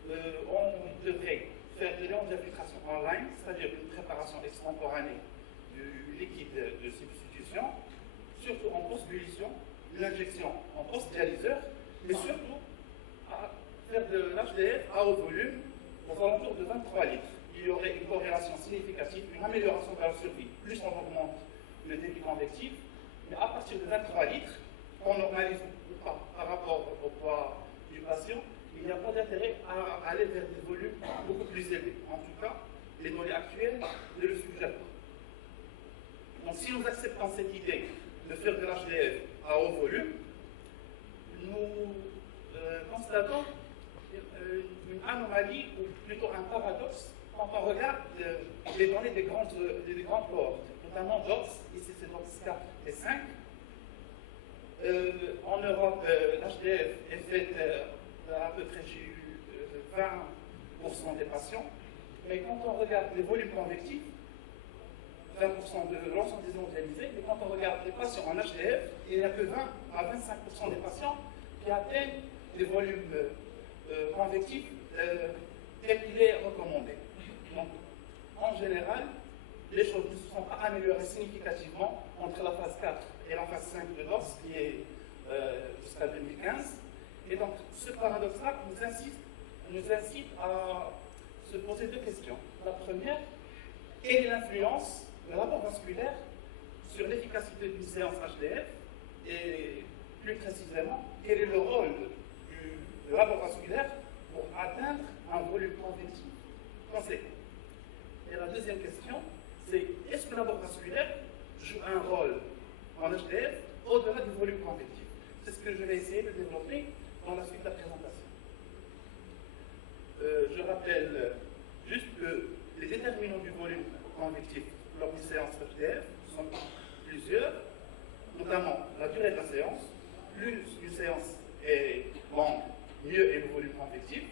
on devrait faire de l'hémodiafiltration en line, c'est-à-dire une préparation extemporanée du liquide de substitution, surtout en post-dilution, une injection en post-dialyseur, mais surtout à faire de l'HDF à haut volume aux alentours de 23 litres. Il y aurait une corrélation significative, une amélioration de la survie. Plus on augmente le débit convectif, mais à partir de 23 litres, qu'on normalise ou pas par rapport au poids du patient, il n'y a pas d'intérêt à aller vers des volumes beaucoup plus élevés. En tout cas, les données actuelles ne le suggèrent pas. Donc si nous acceptons cette idée de faire de l'HDF à haut volume, nous constatons une anomalie, ou plutôt un paradoxe, quand on regarde les données des grands cohortes, notamment DOTS, ici c'est DOTS 4 et 5. En Europe, l'HDF est faite à peu près chez 20% des patients, mais quand on regarde les volumes convectifs, 20% de l'ensemble des hémodialysés, mais quand on regarde les patients en HDF, il n'y a que 20 à 25% des patients qui atteignent des volumes convectifs tels qu'il est recommandé. Donc, en général, les choses ne se sont pas améliorées significativement entre la phase 4 et la phase 5 de DOS, qui est jusqu'à 2015. Et donc, ce paradoxe-là nous incite à se poser deux questions. La première, quelle est l'influence de l'apport vasculaire sur l'efficacité d'une séance HDF, et plus précisément, quel est le rôle de l'apport vasculaire pour atteindre un volume convectif conséquent. Et la deuxième question, c'est est-ce que l'apport vasculaire joue un rôle en HDF au-delà du volume convectif? C'est ce que je vais essayer de développer dans la suite de la présentation. Je rappelle juste que les déterminants du volume convectif lors d'une séance HDF sont plusieurs, notamment la durée de la séance. Plus une séance est longue, mieux est le volume convectif.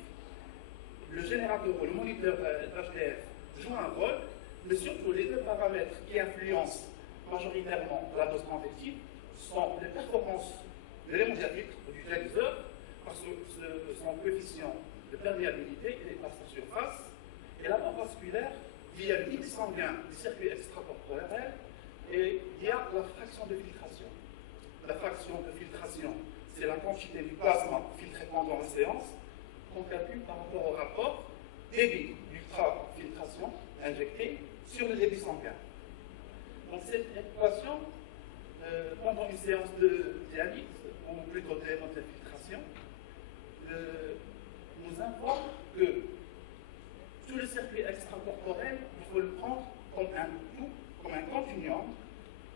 Le générateur ou le moniteur d'HDF joue un rôle, mais surtout les deux paramètres qui influencent majoritairement la dose convective sont les performances de l'hémodiafiltre ou du dialyseur, parce que son coefficient de perméabilité est par sa surface, et l'apport vasculaire via le débit sanguin du circuit extracorporel et via la fraction de filtration. La fraction de filtration, c'est la quantité du plasma filtré pendant la séance qu'on calcule par rapport au rapport débit d'ultrafiltration injecté sur le débit sanguin. Donc cette équation, pendant une séance de dialyse, ou plutôt d'hémofiltration, nous informe que tout le circuit extracorporel, il faut le prendre comme un tout, comme un continuum,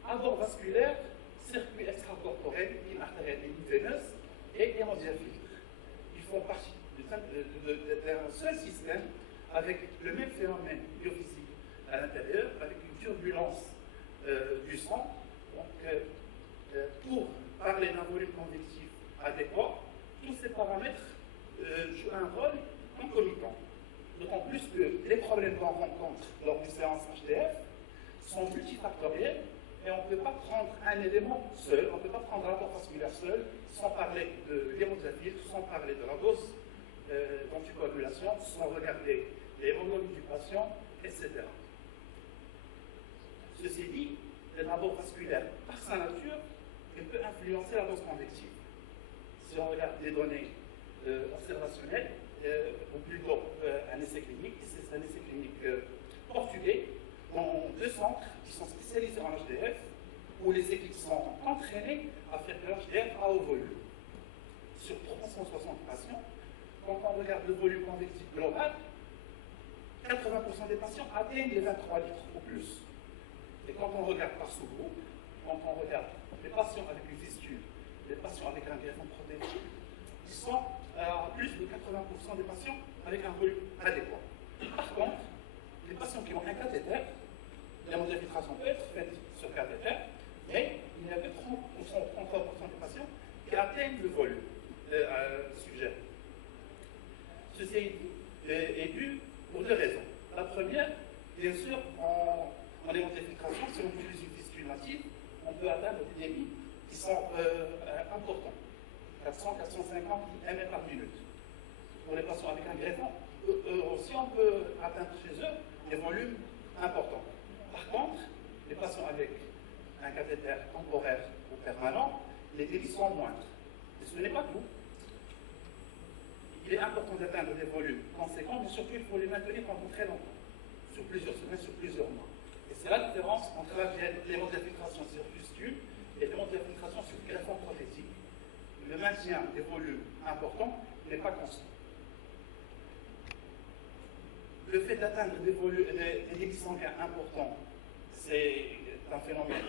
abord vasculaire, circuit extracorporel, ligne artérielle et ligne veineuse, et hémodiafiltre. Ils font partie d'un seul système avec le même phénomène biophysique à l'intérieur, avec une turbulence du sang. Donc, pour parler d'un volume convectif adéquat, tous ces paramètres jouent un rôle concomitant. D'autant plus que les problèmes qu'on rencontre lors d'une séance HDF sont multifactoriels et on ne peut pas prendre un élément seul, on ne peut pas prendre un rapport vasculaire seul sans parler de l'hémodiafiltre, sans parler de la dose d'anticoagulation, sans regarder l'hémoglobine du patient, etc. Ceci dit, le rapport vasculaire, par sa nature, il peut influencer la dose convective. Si on regarde les données observationnelles, ou plutôt un essai clinique, c'est un essai clinique portugais, dans 2 centres qui sont spécialisés en HDF, où les équipes sont entraînées à faire de l'HDF à haut volume. Sur 360 patients, quand on regarde le volume convectif global, 80% des patients atteignent les 23 litres ou plus. Et quand on regarde par sous-groupe, quand on regarde les patients avec une fistule, les patients avec un greffon protéique, ils sont à plus de 80% des patients avec un volume adéquat. Par contre, les patients qui ont un cathéter, l'hémodiafiltration peut être faite sur cathéter, mais il n'y a que 30% ou 33% des patients qui atteignent le volume suggéré. Ceci est dû pour 2 raisons. La première, bien sûr, en hémodiafiltration, si on utilise une fistule native, on peut atteindre des débits qui sont importants. 400-450 ml par minute. Pour les patients avec un greffon, aussi on peut atteindre chez eux des volumes importants. Par contre, les patients avec un cathéter temporaire ou permanent, les débits sont moindres. Et ce n'est pas tout. Il est important d'atteindre des volumes conséquents, mais surtout il faut les maintenir pendant très longtemps, sur plusieurs semaines, sur plusieurs mois. Et c'est la différence entre l'hémodiafiltration sur fistule et l'hémodiafiltration sur greffon prothétique. Le maintien des volumes importants n'est pas constant. Le fait d'atteindre des débits sanguins importants, c'est un phénomène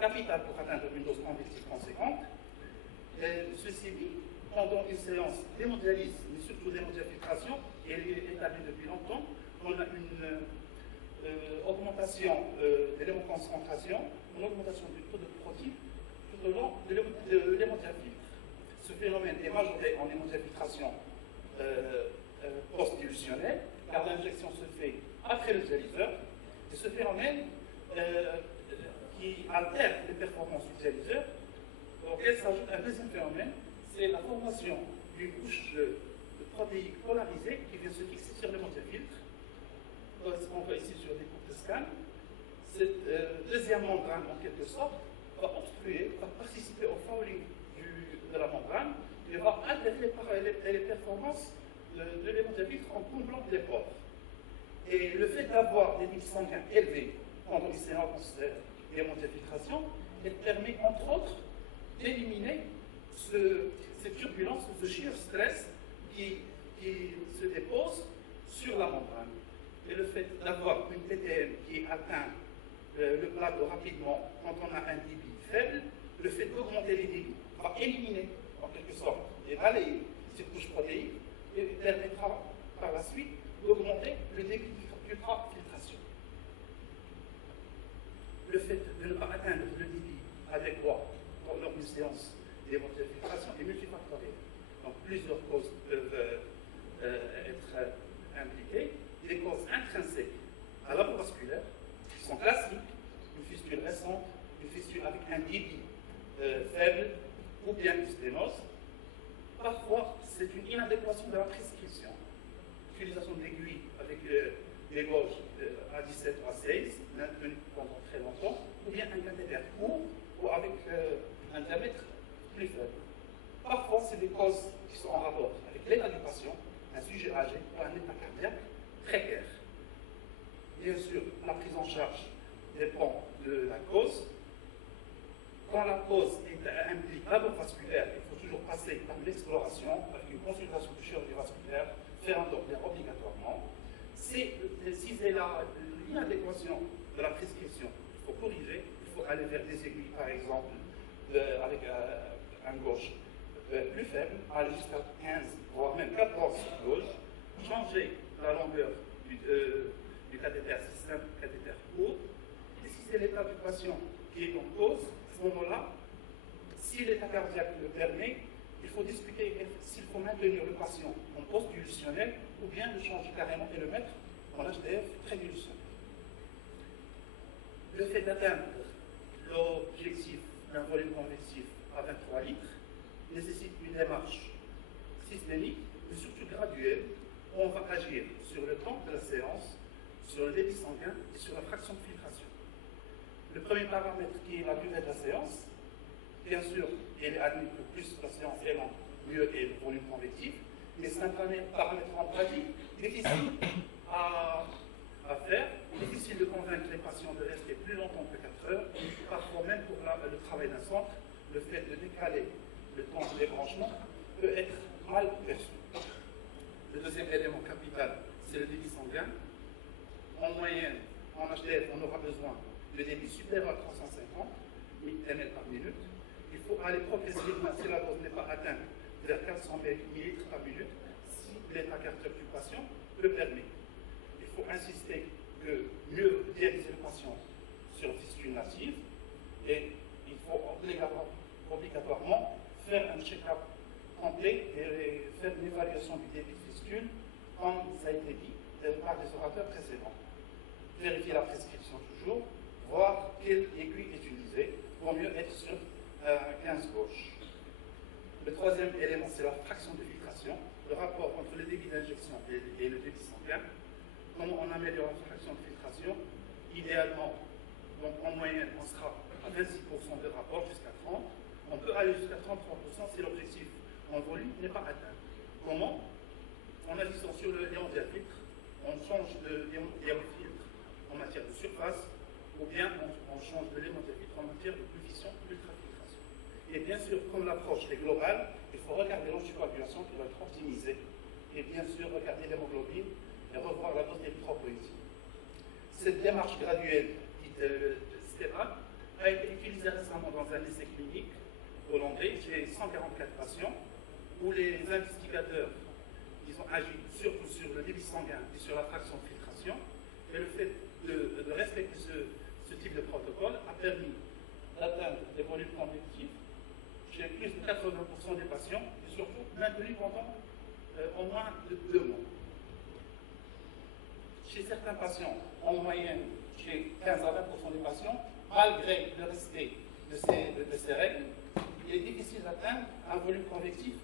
capital pour atteindre une dose convective conséquente. Ceci dit, pendant une séance d'hémodialyse, mais surtout d'hémodiafiltration, et elle est établie depuis longtemps, on a une augmentation de l'hémoconcentration, une augmentation du taux de protéines tout au long de l'hémodiafiltre. Ce phénomène est majoré en hémodiafiltration post-dilutionnelle, car l'injection se fait après le dialyseur, et ce phénomène qui altère les performances du dialyseur, auquel s'ajoute un deuxième phénomène, c'est la formation d'une couche de protéines polarisées qui vient se fixer sur l'hémodiafiltre. Ce qu'on voit ici sur des coupes de scan. Cette deuxième membrane, en quelque sorte, va obstruer, va participer au fouling de la membrane et va altérer les performances de l'hémodiafiltre en comblant les pores. Et le fait d'avoir des débits sanguins élevés pendant les séances d'hémodiafiltration, elle permet entre autres d'éliminer cette turbulence, ce shear stress qui se dépose sur la membrane. Et le fait d'avoir une PTM qui atteint le plateau rapidement quand on a un débit faible, le fait d'augmenter les débits va éliminer en quelque sorte et balayer ces couches protéiques et permettra par la suite d'augmenter le débit d'ultrafiltration. Le fait de ne pas atteindre le débit adéquat lors d'une séance d'hémodiafiltration est multifactoriel. Donc plusieurs causes peuvent être impliquées. Des causes intrinsèques à l'avasculaire qui sont classiques, une fistule récente, une fistule avec un débit faible ou bien une sténose. Parfois, c'est une inadéquation de la prescription. L'utilisation d'aiguilles avec des gauges à 17 ou à 16, maintenues pendant très longtemps, ou bien un cathéter court ou avec un diamètre plus faible. Parfois, c'est des causes qui sont en rapport avec l'état du patient, un sujet âgé ou un état cardiaque précaire. Bien sûr, la prise en charge dépend de la cause. Quand la cause implique l'avasculaire, il faut toujours passer par l'exploration avec une consultation de chirurgie vasculaire, faire un Doppler obligatoirement. Si c'est l'inadéquation de la prescription, il faut corriger, il faut aller vers des aiguilles, par exemple, avec un gauche plus faible, aller jusqu'à 15, voire même 14 gauche, changer la longueur du cathéter, si c'est un cathéter court, et si c'est l'état du patient qui est en cause, à ce moment-là, si l'état cardiaque le permet, il faut discuter s'il faut maintenir le patient en post-dilutionnel ou bien le changer carrément et le mettre en HDF pré-dilutionnel. Le fait d'atteindre l'objectif d'un volume convectif à 23 litres nécessite une démarche systémique, mais surtout graduelle. On va agir sur le temps de la séance, sur le débit sanguin et sur la fraction de filtration. Le premier paramètre qui est la durée de la séance, bien sûr, il est admis que plus la séance est longue, mieux est le volume convectif, mais c'est un paramètre en pratique difficile à faire, difficile de convaincre les patients de rester plus longtemps que 4 heures, parfois même pour le travail d'un centre, le fait de décaler le temps de débranchement peut être mal perçu. Le deuxième élément capital, c'est le débit sanguin. En moyenne, en HDF, on aura besoin de débit supérieur à 350 ml par minute. Il faut aller progressivement, si la dose n'est pas atteinte, vers 400 ml par minute, si l'état cardiaque du patient le permet. Il faut insister que mieux dialyser le patient sur fistule native et il faut obligatoirement faire un check-up complet et faire une évaluation du débit de fistule, comme ça a été dit par des orateurs précédents. Vérifier la prescription toujours, voir quelle aiguille est utilisée, vaut mieux être sur 15 gauche. Le troisième élément, c'est la fraction de filtration, le rapport entre le débit d'injection et le débit sanguin. Comment on améliore la fraction de filtration? Idéalement, donc en moyenne, on sera à 26% de rapport jusqu'à 30%. On peut aller jusqu'à 33% si l'objectif en volume n'est pas atteint. Comment? En agissant sur le hémodiafiltre, on change de hémofiltre en matière de surface, ou bien on change de l'hémodiafiltre en matière de coefficient ultrafiltration. Et bien sûr, comme l'approche est globale, il faut regarder l'anticoagulation qui va être optimisée, et bien sûr regarder l'hémoglobine et revoir la dose d'érythropoïétine. Cette démarche graduelle, dite STERA, a été utilisée récemment dans un essai clinique hollandais. J'ai 144 patients où les investigateurs, ils ont agi surtout sur le débit sanguin et sur la fraction de filtration, et le fait de respecter ce type de protocole a permis d'atteindre des volumes convectifs chez plus de 80% des patients, et surtout maintenus pendant au moins 2 mois. Chez certains patients, en moyenne, chez 15 à 20% des patients, malgré le respect de ces règles, il est difficile d'atteindre un volume convectif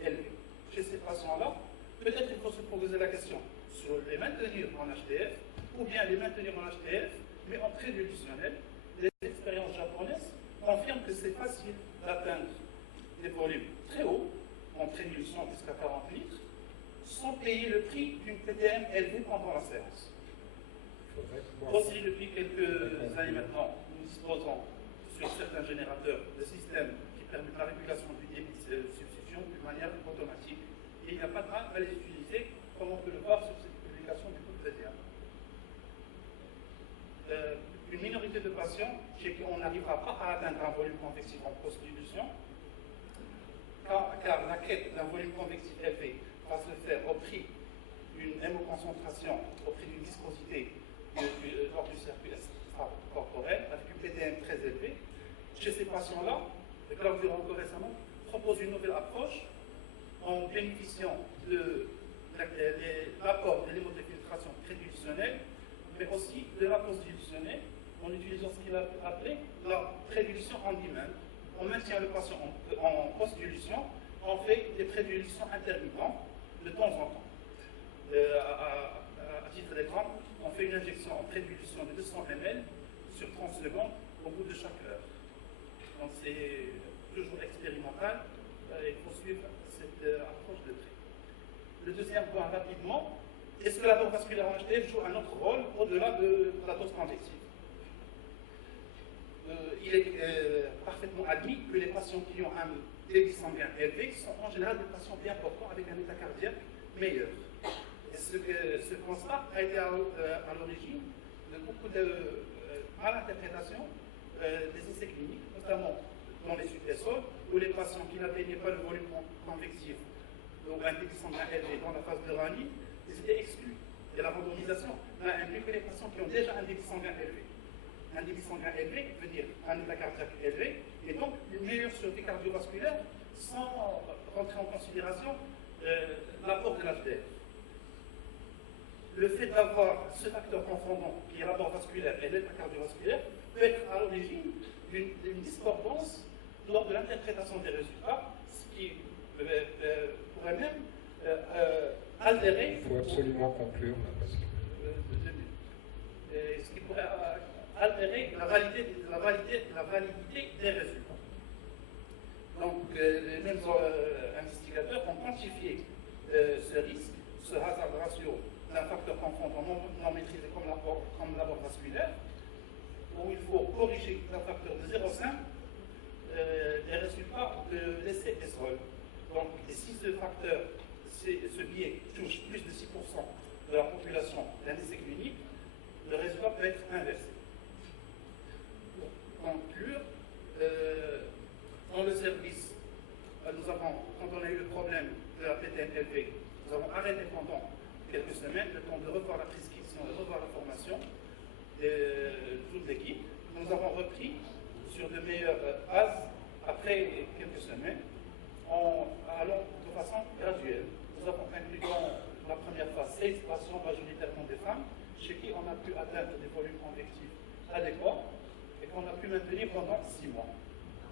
élevé. Chez ces patients-là, peut-être qu'il faut se poser la question sur les maintenir en HTF ou bien les maintenir en HTF, mais en prédilutionnel. Les expériences japonaises confirment que c'est facile d'atteindre des volumes très hauts, en prédilution jusqu'à 40 litres, sans payer le prix d'une PTM élevée pendant la séance. Aussi, depuis quelques années maintenant, nous disposons sur certains générateurs de systèmes qui permettent la régulation du débit de substitution d'une manière automatique. Et il n'y a pas de mal à les utiliser, comme on peut le voir sur cette publication du groupe PTM. Une minorité de patients chez qui on n'arrivera pas à atteindre un volume convectif en post-dilution, car la quête d'un volume convectif élevé va se faire au prix d'une hémoconcentration, au prix d'une viscosité lors du circuit extracorporel, avec une PTM très élevée. Chez ces patients-là, le Claudio encore récemment propose une nouvelle approche en bénéficiant de l'apport de l'hémodéfiltration prédilutionnelle, mais aussi de la post-dilutionnelle, en utilisant ce qu'il a appelé la prédilution en demand. On maintient le patient en post-dilution, on fait des prédilutions intermittentes de temps en temps. À titre d'exemple, on fait une injection en prédilution de 200 ml sur 30 secondes au bout de chaque heure. Donc c'est toujours expérimental, il faut suivre cette approche de près. Le deuxième point rapidement, est-ce que la dose vasculaire en HTF joue un autre rôle au-delà de la dose convective? Il est parfaitement admis que les patients qui ont un débit sanguin élevé sont en général des patients bien portants avec un état cardiaque meilleur. Et ce constat a été à l'origine de beaucoup de malinterprétations des essais cliniques, notamment dans les suppressols, où les patients qui n'atteignaient pas le volume convectif ou un débit sanguin élevé dans la phase de Rani, ils étaient exclus. Et la randomisation n'a inclus que les patients qui ont déjà un débit sanguin élevé. Un débit sanguin élevé veut dire un état cardiaque élevé, et donc une meilleure survie cardiovasculaire sans rentrer en considération l'apport de l'HDF. Le fait d'avoir ce facteur confondant qui est l'apport vasculaire et l'état cardiovasculaire peut être à l'origine d'une discordance lors de l'interprétation des résultats, ce qui pourrait même altérer. Il faut absolument conclure. Parce que... ce qui pourrait altérer la validité des résultats. Donc, les mêmes investigateurs ont quantifié ce risque, ce hazard ratio d'un facteur confondant non maîtrisé comme l'apport vasculaire, où il faut corriger un facteur de 0,5 des résultats de l'essai ESROL. Donc, et si ce facteur, ce biais touche plus de 6% de la population d'un essai clinique, le résultat peut être inversé. Pour conclure, dans le service, nous avons, quand on a eu le problème de la PTM-LV, nous avons arrêté pendant quelques semaines le temps de revoir la prescription, de revoir la formation de toute l'équipe. Nous avons repris sur de meilleures bases après quelques semaines, en allant de façon graduelle. Nous avons inclus dans la première phase 16 patients, majoritairement des femmes, chez qui on a pu atteindre des volumes convectifs adéquats et qu'on a pu maintenir pendant 6 mois.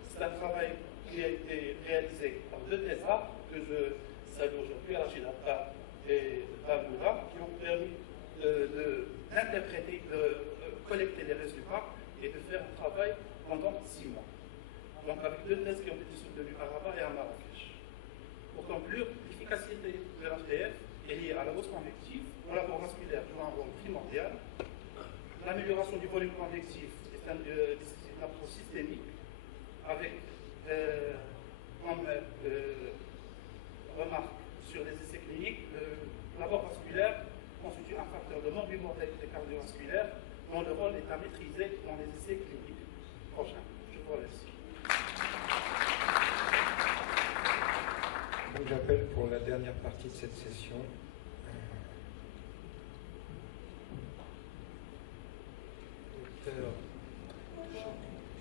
C'est un travail qui a été réalisé par 2 TESA que je salue aujourd'hui, Archidata et Baboura, qui ont permis d'interpréter, de collecter les résultats et de faire un travail pendant 6 mois. Donc avec 2 thèses qui ont été soutenues à Rabat et à Marrakech. Pour conclure, l'efficacité de l'HDF est liée à la dose convective, où l'apport vasculaire joue un rôle primordial. L'amélioration du volume convectif est une approche systémique, avec comme remarque sur les essais cliniques, l'apport vasculaire constitue un facteur de morbimortalité cardiovasculaire dont le rôle est à maîtriser dans les essais cliniques prochains. Je vous remercie. dernière partie de cette session. Docteur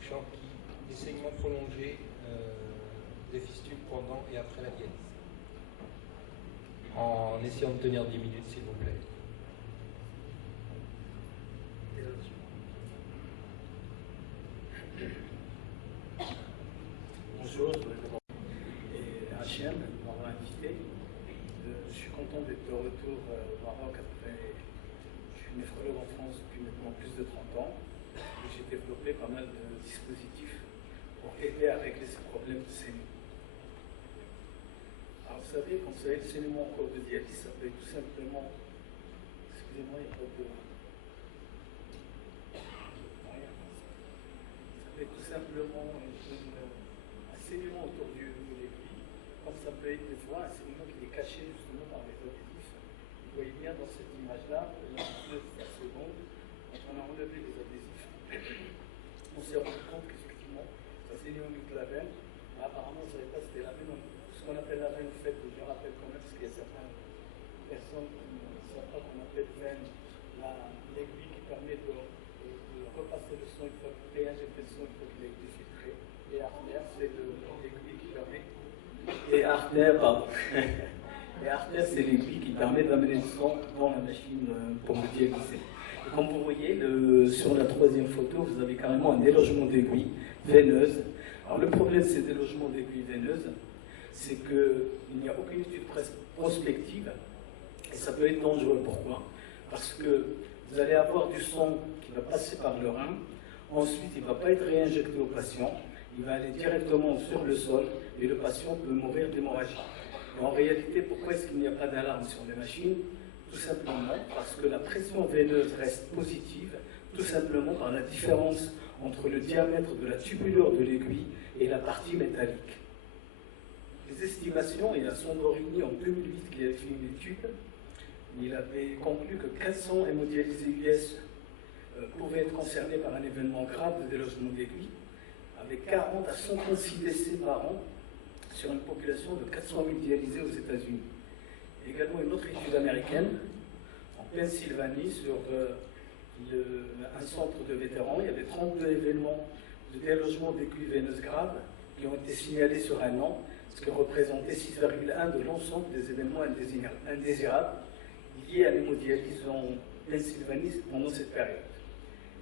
Chanqui, des saignements prolongés des fistules pendant et après la dialyse. En essayant de tenir 10 minutes, s'il vous plaît. Bonjour, et Hachem m'avoir invité. Je suis content d'être de retour au Maroc après. Je suis néphrologue en France depuis maintenant plus de 30 ans. Et j'ai développé pas mal de dispositifs pour aider à régler ces problèmes de saignement. Alors vous savez, quand vous avez le saignement en cours de dialyse, ça peut être tout simplement. Excusez-moi, il n'y a pas de. Ça peut être tout simplement un saignement autour de l'aiguille, comme ça peut être des fois un saignement qui est caché justement par les adhésifs. Vous voyez bien dans cette image-là, la seconde, on a enlevé les adhésifs. On s'est rendu compte qu'effectivement, ça saignait au niveau de la veine. Apparemment, on ne savait pas si c'était la veine, ce qu'on appelle la veine faite, je rappelle quand même, parce qu'il y a certaines personnes qui ne savent pas qu'on appelle veine l'aiguille qui permet de repasser le sang une fois que réinjecter le sang une fois qu'il a été filtré. Et artère, c'est l'aiguille qui permet. Et artère, pardon. Et artère, c'est l'aiguille qui permet d'amener le sang dans la machine pour le dialyser. Et comme vous voyez, sur la troisième photo, vous avez carrément un délogement d'aiguilles veineuses. Alors le problème de ces délogements d'aiguilles veineuses, c'est qu'il n'y a aucune étude prospective et ça peut être dangereux. Pourquoi? Parce que vous allez avoir du sang qui va passer par le rein, ensuite il ne va pas être réinjecté au patient, il va aller directement sur le sol et le patient peut mourir d'hémorragie. En réalité, pourquoi est-ce qu'il n'y a pas d'alarme sur les machines? Tout simplement parce que la pression veineuse reste positive, tout simplement par la différence entre le diamètre de la tubulure de l'aiguille et la partie métallique. Les estimations, il y a Sondorini en 2008 qui avait fait une étude, il avait conclu que 400 hémodialysés US pouvaient être concernés par un événement grave de délogement d'aiguille, avec 40 à 136 décès par an sur une population de 400 000 dialysés aux États-Unis. Également une autre étude américaine en Pennsylvanie sur un centre de vétérans. Il y avait 32 événements de délogement d'aiguilles veineuses graves qui ont été signalés sur un an, ce qui représentait 6,1 de l'ensemble des événements indésirables liés à l'hémodialyse en Pennsylvanie pendant cette période.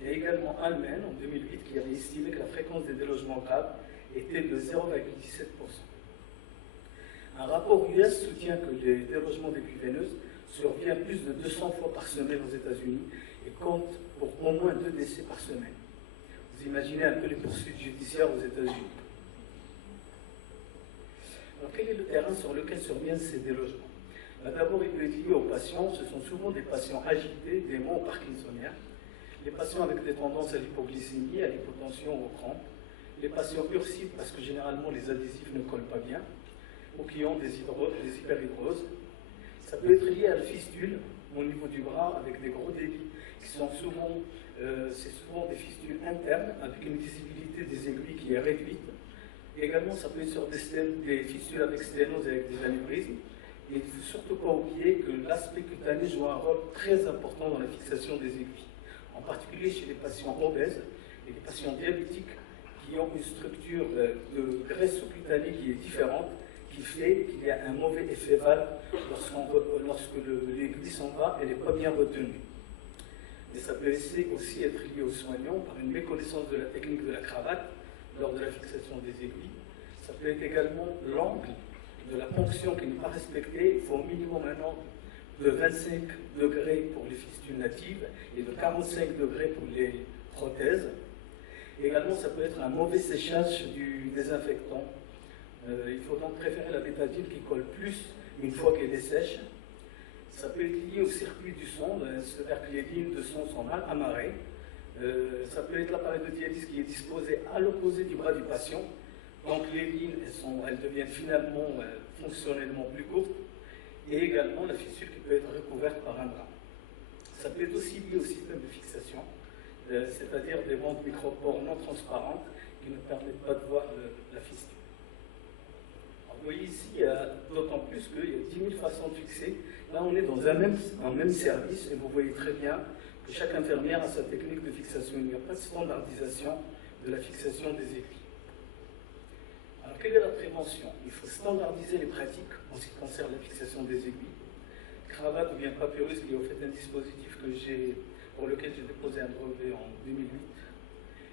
Il y a également Allemagne en 2008 qui avait estimé que la fréquence des délogements graves était de 0,17%. Un rapport US soutient que les délogements d'aiguilles veineuses surviennent plus de 200 fois par semaine aux États-Unis et comptent pour au moins 2 décès par semaine. Vous imaginez un peu les poursuites judiciaires aux États-Unis. Alors quel est le terrain sur lequel surviennent ces délogements? D'abord, il peut être lié aux patients. Ce sont souvent des patients agités, déments ou parkinsoniens. Les patients avec des tendances à l'hypoglycémie, à l'hypotension ou aux crampes. Les patients ursides parce que généralement les adhésifs ne collent pas bien, ou qui ont des hyperhidroses. Ça peut être lié à la fistule au niveau du bras avec des gros débits qui sont souvent, c'est souvent des fistules internes avec une visibilité des aiguilles qui est réduite. Et également, ça peut être sur des fistules avec sténose et avec des anévrismes. Et il ne faut surtout pas oublier que l'aspect cutané joue un rôle très important dans la fixation des aiguilles, en particulier chez les patients obèses et les patients diabétiques qui ont une structure de graisse sous-cutanée qui est différente, qui fait qu'il y a un mauvais effet valve lorsque l'aiguille s'en va, elle n'est pas bien retenue. Mais ça peut aussi être lié aux soignants par une méconnaissance de la technique de la cravate lors de la fixation des aiguilles. Ça peut être également l'angle de la ponction qui n'est pas respecté. Il faut au minimum un angle de 25 degrés pour les fistules natives et de 45 degrés pour les prothèses. Également, ça peut être un mauvais séchage du désinfectant. Il faut donc préférer la bétadine qui colle plus une fois qu'elle est sèche. Ça peut être lié au circuit du sang, c'est-à-dire que les lignes de sang sont mal amarrées. Ça peut être l'appareil de dialyse qui est disposé à l'opposé du bras du patient. Donc les lignes, elles deviennent finalement fonctionnellement plus courtes. Et également la fissure qui peut être recouverte par un bras. Ça peut être aussi lié au système de fixation, c'est-à-dire des bandes micropores non transparentes qui ne permettent pas de voir la fissure. Vous voyez ici, il y a d'autant plus qu'il y a 10 000 façons de fixer. Là, on est dans un même service et vous voyez très bien que chaque infirmière a sa technique de fixation. Il n'y a pas de standardisation de la fixation des aiguilles. Alors, quelle est la prévention? Il faut standardiser les pratiques en ce qui concerne la fixation des aiguilles. Cravate ou bien papyrus, qui est au fait un dispositif pour lequel j'ai déposé un brevet en 2008.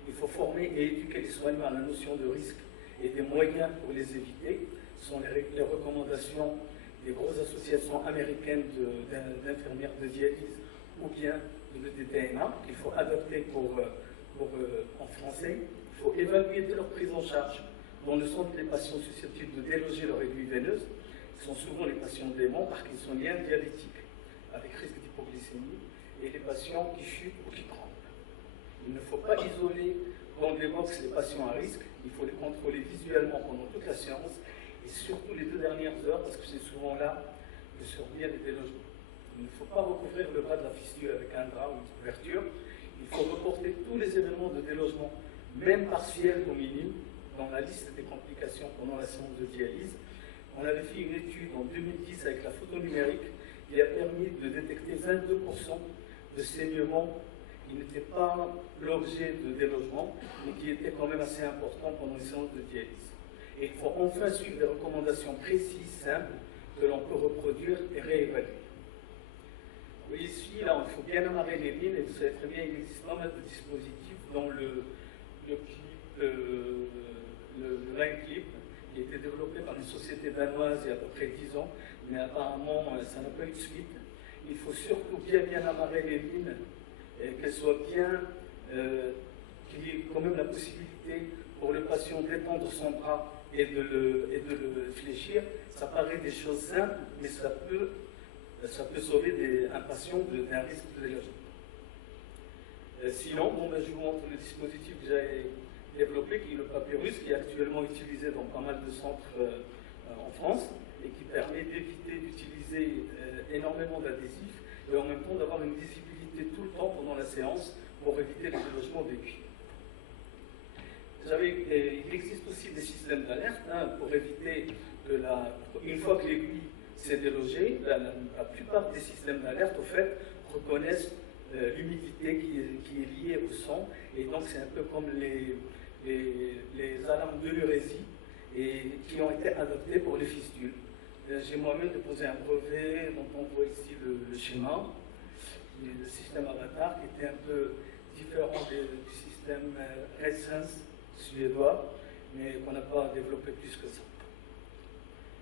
Il faut former et éduquer les soignants à la notion de risque et des moyens pour les éviter. Ce sont les recommandations des grosses associations américaines d'infirmières de dialyse ou bien de l'EDTNA qu'il faut adapter en français. Il faut évaluer dès leur prise en charge dans le centre les patients susceptibles de déloger leur aiguille veineuse, qui sont souvent les patients déments parkinsoniens diabétiques avec risque d'hypoglycémie et les patients qui chutent ou qui tremblent. Il ne faut pas isoler dans les box les patients à risque, il faut les contrôler visuellement pendant toute la séance et surtout les 2 dernières heures parce que c'est souvent là que survient les délogements. Il ne faut pas recouvrir le bas de la fistule avec un drap ou une couverture, il faut reporter tous les événements de délogement, même partiels ou minimes, dans la liste des complications pendant la séance de dialyse. On avait fait une étude en 2010 avec la photo numérique qui a permis de détecter 22% de saignements qui n'étaient pas l'objet de délogement, mais qui étaient quand même assez importants pendant les séances de dialyse. Et il faut enfin suivre des recommandations précises, simples, que l'on peut reproduire et réévaluer. Vous voyez ici, là, il faut bien amarrer les lignes, et vous savez très bien, il existe pas mal de dispositifs dans le line clip, qui a été développé par une société danoise il y a à peu près 10 ans, mais apparemment ça n'a pas eu de suite. Il faut surtout bien amarrer les lignes, et qu'elles soient bien, qu'il y ait quand même la possibilité pour le patient d'étendre son bras et de le fléchir. Ça paraît des choses simples, mais ça peut sauver un patient d'un risque de délogement. Sinon, je vous montre le dispositif que j'ai développé, qui est le papyrus, qui est actuellement utilisé dans pas mal de centres en France et qui permet d'éviter d'utiliser énormément d'adhésifs et en même temps d'avoir une visibilité tout le temps pendant la séance pour éviter les délogements d'aiguilles. Il existe aussi des systèmes d'alerte pour éviter que une fois que l'aiguille s'est délogée, la plupart des systèmes d'alerte au fait reconnaissent l'humidité qui est liée au sang et donc c'est un peu comme les alarmes de l'urésie et qui ont été adoptées pour les fistules. J'ai moi-même déposé un brevet dont on voit ici le schéma, le système Avatar, qui était un peu différent du système RedSense suédois, mais qu'on n'a pas développé plus que ça.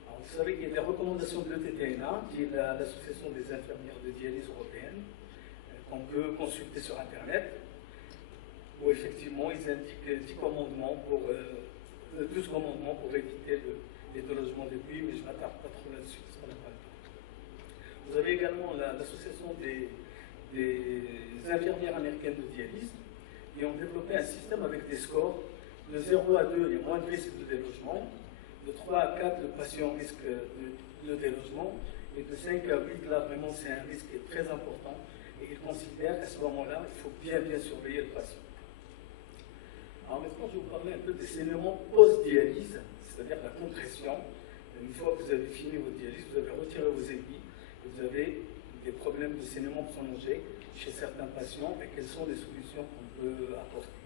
Alors, vous savez qu'il y a des recommandations de l'EDTNA, qui est l'association des infirmières de dialyse européenne, qu'on peut consulter sur Internet, où effectivement ils indiquent 12 commandements pour éviter les délogements d'aiguilles, mais je ne m'attarde pas trop là-dessus, parce qu'on n'a pas le temps. Vous avez également l'association des infirmières américaines de dialyse, qui ont développé un système avec des scores. De 0 à 2, il y a moins de risque de délogement. De 3 à 4, le patient risque de délogement. Et de 5 à 8, là, vraiment, c'est un risque qui est très important. Et ils considèrent qu'à ce moment-là, il faut bien surveiller le patient. Alors maintenant, je vais vous parler un peu des saignements post-dialyse, c'est-à-dire la compression. Une fois que vous avez fini votre dialyse, vous avez retiré vos aiguilles, vous avez des problèmes de saignement prolongé chez certains patients, et quelles sont les solutions qu'on peut apporter.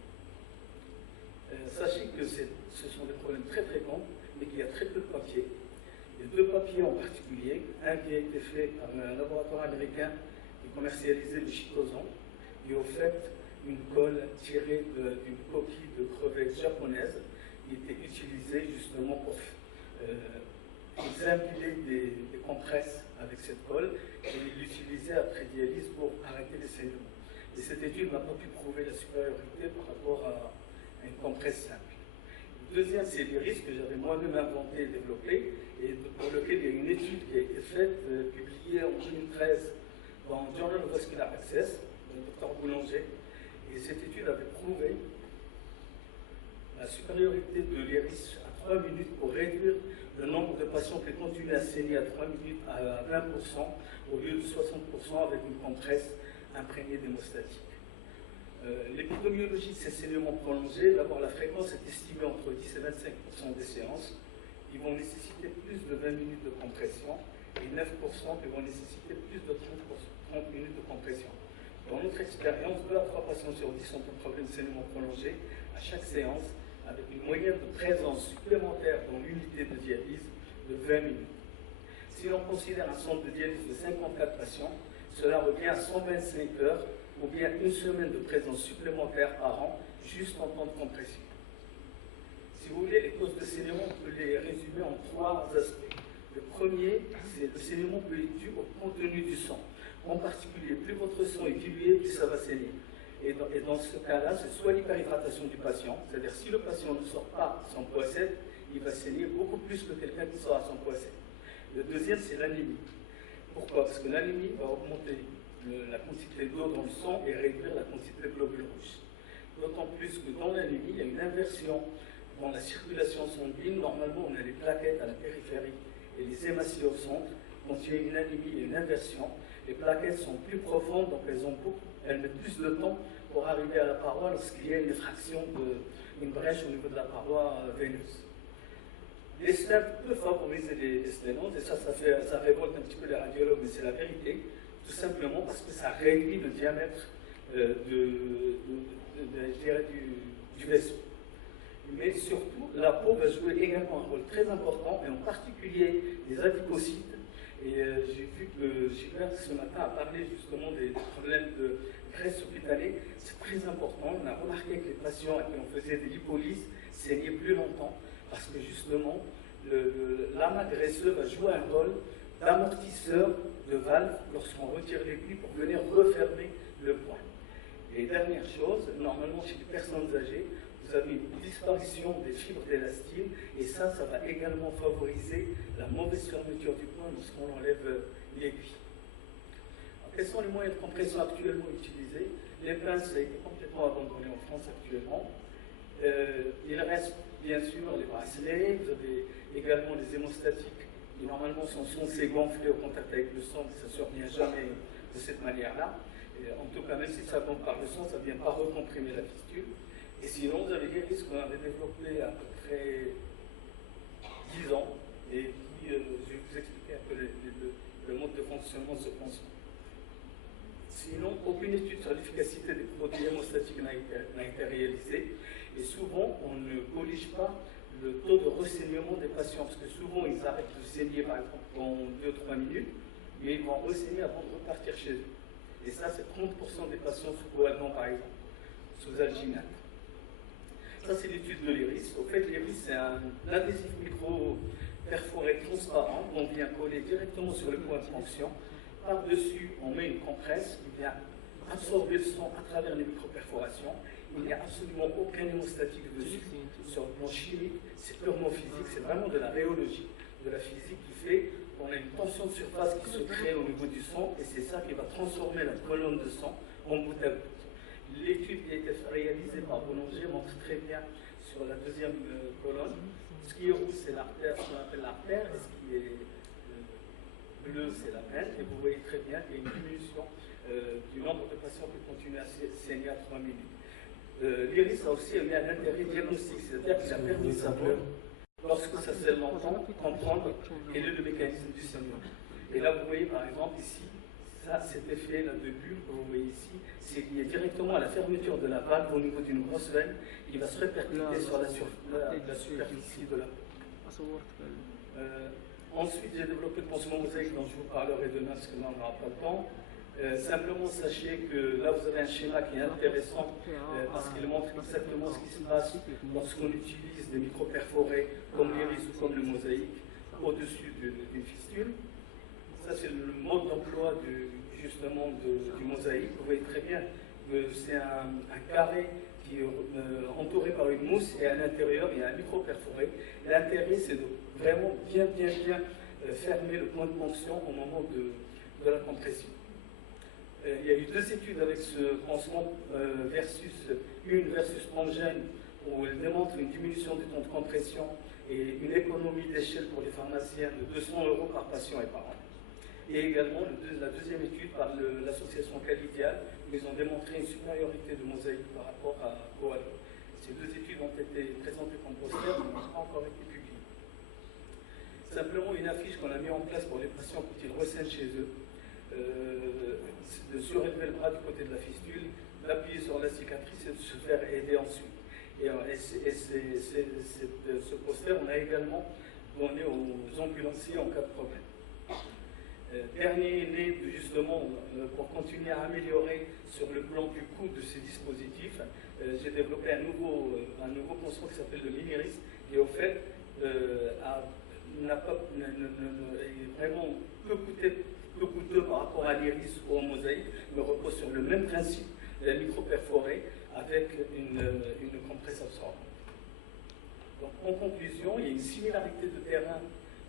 Sachez que ce sont des problèmes très fréquents, mais qu'il y a très peu de papiers. Il y a 2 papiers en particulier, un qui a été fait par un laboratoire américain qui commercialisait le chitosan, et au fait une colle tirée d'une coquille de crevettes japonaise qui était utilisée justement pour impiler des compresses avec cette colle et l'utiliser après dialyse pour arrêter les saignements. Et cette étude n'a pas pu prouver la supériorité par rapport à une compresse simple. Le deuxième, c'est les risques que j'avais moi-même inventé et développé, et pour lequel il y a une étude qui a été faite, publiée en 2013 dans Journal of Vascular Access, du Dr Boulanger, et cette étude avait prouvé la supériorité de l'IRIS à 3 minutes pour réduire le nombre de patients qui continuent à saigner à 3 minutes à 20% au lieu de 60% avec une compresse imprégnée d'hémostatique. L'épidémiologie de ces saignements prolongés, d'abord la fréquence est estimée entre 10 et 25% des séances. qui vont nécessiter plus de 20 minutes de compression et 9% qui vont nécessiter plus de 30 minutes de compression. Dans notre expérience, 2 à 3 patients sur 10 ont un problème de saignement prolongé à chaque séance, avec une moyenne de présence supplémentaire dans l'unité de dialyse de 20 minutes. Si l'on considère un centre de dialyse de 54 patients, cela revient à 125 heures ou bien une semaine de présence supplémentaire par an, juste en temps de compression. Si vous voulez, les causes de saignement, on peut les résumer en 3 aspects. Le premier, c'est le saignement peut être dû au contenu du sang. En particulier, plus votre sang est dilué, plus ça va saigner. Et dans ce cas-là, c'est soit l'hyperhydratation du patient, c'est-à-dire si le patient ne sort pas son poids 7, il va saigner beaucoup plus que quelqu'un qui sort à son poids 7. Le deuxième, c'est l'anémie. Pourquoi? Parce que l'anémie va augmenter la quantité d'eau dans le sang et réduire la quantité de globules rouges. D'autant plus que dans l'anémie, il y a une inversion dans la circulation sanguine. Normalement, on a les plaquettes à la périphérie et les hématies au centre. Quand il y a une anémie, il y a une inversion. Les plaquettes sont plus profondes, donc elles mettent plus de temps pour arriver à la paroi lorsqu'il y a une effraction, une brèche au niveau de la paroi veineuse. Les stents peuvent favoriser les sténoses, et ça révolte un petit peu les radiologues, mais c'est la vérité, tout simplement parce que ça réduit le diamètre du vaisseau. Mais surtout, la peau va jouer également un rôle très important, et en particulier les adipocytes. Et j'ai vu que Gilbert ce matin a parlé justement des problèmes de graisse hospitalière. C'est très important. On a remarqué que les patients à qui on faisait des lipolyses saignaient plus longtemps parce que justement l'amas graisseux va jouer un rôle d'amortisseur de valve lorsqu'on retire l'aiguille pour venir refermer le point. Et dernière chose, normalement chez les personnes âgées, vous avez une disparition des fibres d'élastine et ça va également favoriser la mauvaise fermeture du point lorsqu'on enlève l'aiguille. Quels sont les moyens de compression actuellement utilisés? Les pinces ont été complètement abandonnées en France actuellement. Il reste bien sûr les bracelets, vous avez également les hémostatiques qui normalement sont censés gonfler au contact avec le sang, mais ça ne survient jamais de cette manière-là. En tout cas, même si ça gonfle par le sang, ça ne vient pas recomprimer la fistule. Et sinon, vous avez des risques qu'on avait développés à peu près 10 ans et qui, je vais vous expliquer un peu le mode de fonctionnement de ce pansement. Sinon, aucune étude sur l'efficacité des produits hémostatiques n'a été réalisée et souvent, on ne corrige pas le taux de ressaignement des patients parce que souvent, ils arrêtent de saigner par exemple en 2-3 minutes, mais ils vont ressaigner avant de repartir chez eux. Et ça, c'est 30% des patients sous coagulant par exemple, sous alginate. Ça, c'est l'étude de l'iris. Au fait, l'iris, c'est un adhésif micro-perforé transparent qu'on vient coller directement sur le point de fonction. Par-dessus, on met une compresse qui vient absorber le sang à travers les micro-perforations. Il n'y a absolument aucun hémostatique dessus. Sur le plan chimique, c'est purement physique, c'est vraiment de la rhéologie, de la physique qui fait qu'on a une tension de surface qui se crée au niveau du sang et c'est ça qui va transformer la colonne de sang en goutte à goutte. L'étude qui a été réalisée par Boulanger montre très bien sur la deuxième colonne. Ce qui est rouge, c'est l'artère, ce qu'on appelle l'artère, et ce qui est bleu, c'est la veine. Et vous voyez très bien qu'il y a une diminution du nombre de patients qui continuent à saigner à 3 minutes. L'iris a aussi eu un intérêt diagnostique, c'est-à-dire qu'il a permis de savoir, lorsque ça saigne longtemps, comprendre quel est le mécanisme du saignement. Et là, vous voyez par exemple ici, ça, cet effet-là de bulle que vous voyez ici, c'est lié directement à la fermeture de la valve au niveau d'une grosse veine qui va se répercuter sur la superficie de la peau. Ensuite, j'ai développé le pansement mosaïque dont je vous parlerai demain parce que là, on n'aura pas le temps. Simplement, sachez que là, vous avez un schéma qui est intéressant parce qu'il montre exactement ce qui se passe lorsqu'on utilise des micro-perforés comme l'iris ou comme le mosaïque au-dessus d'une fistule. Ça, c'est le mode d'emploi justement du mosaïque. Vous voyez très bien que c'est un carré qui est entouré par une mousse et à l'intérieur, il y a un micro-perforé. L'intérêt, c'est de vraiment bien fermer le point de tension au moment de la compression. Il y a eu 2 études avec ce pansement une versus Amgen, où elle démontre une diminution du temps de compression et une économie d'échelle pour les pharmaciens de 200 € par patient et par an. Et également la deuxième étude par l'association Calidial, où ils ont démontré une supériorité de mosaïque par rapport à Coalo. Ces 2 études ont été présentées comme poster, mais n'ont pas encore été publiées. simplement une affiche qu'on a mis en place pour les patients quand ils recèlent chez eux. De surélever le bras du côté de la fistule, d'appuyer sur la cicatrice et de se faire aider ensuite. Ce poster, on a également donné aux ambulanciers en cas de problème. Dernier né, justement, pour continuer à améliorer sur le plan du coût de ces dispositifs, j'ai développé un nouveau concept qui s'appelle le Miniris, qui au fait est vraiment peu coûteux par rapport à l'iris ou au mosaïque, mais repose sur le même principe, la micro-perforée avec une compresse absorbante. Donc, en conclusion, il y a une similarité de terrain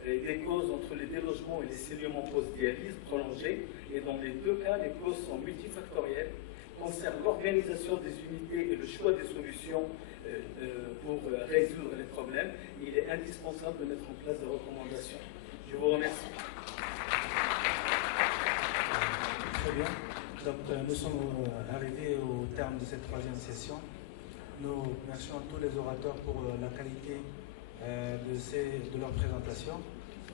et des causes entre les délogements et les saignements post-dialyse prolongés, et dans les deux cas, les causes sont multifactorielles, concernent l'organisation des unités et le choix des solutions pour résoudre les problèmes. Il est indispensable de mettre en place des recommandations. Je vous remercie. Très bien. Donc, nous sommes arrivés au terme de cette troisième session. Nous remercions tous les orateurs pour la qualité de leur présentation.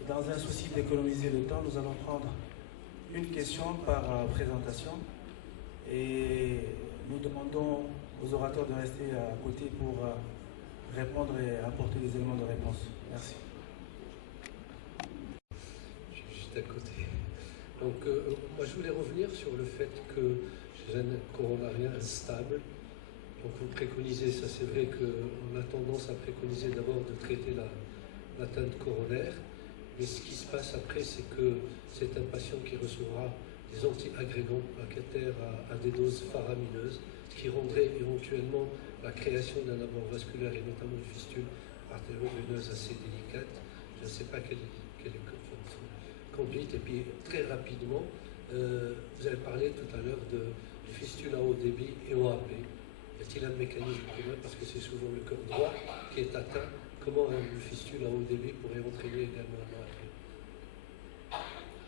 Dans un souci d'économiser le temps, nous allons prendre une question par présentation et nous demandons aux orateurs de rester à côté pour répondre et apporter des éléments de réponse. Merci. Je suis juste à côté. Donc, moi, je voulais revenir sur le fait que chez un coronarien instable, donc vous préconisez, ça c'est vrai qu'on a tendance à préconiser d'abord de traiter l'atteinte coronaire, mais ce qui se passe après, c'est que c'est un patient qui recevra des anti-agrégants à cathère à des doses faramineuses, ce qui rendrait éventuellement la création d'un abord vasculaire et notamment une fistule artério-veineuse assez délicate. Je ne sais pas quelle est votre conduite. Et puis très rapidement, vous avez parlé tout à l'heure de fistule à haut débit et OAP. Y a-t-il un mécanisme commun, parce que c'est souvent le cœur droit qui est atteint? Comment une fistule à haut débit pourrait entraîner également un OAP?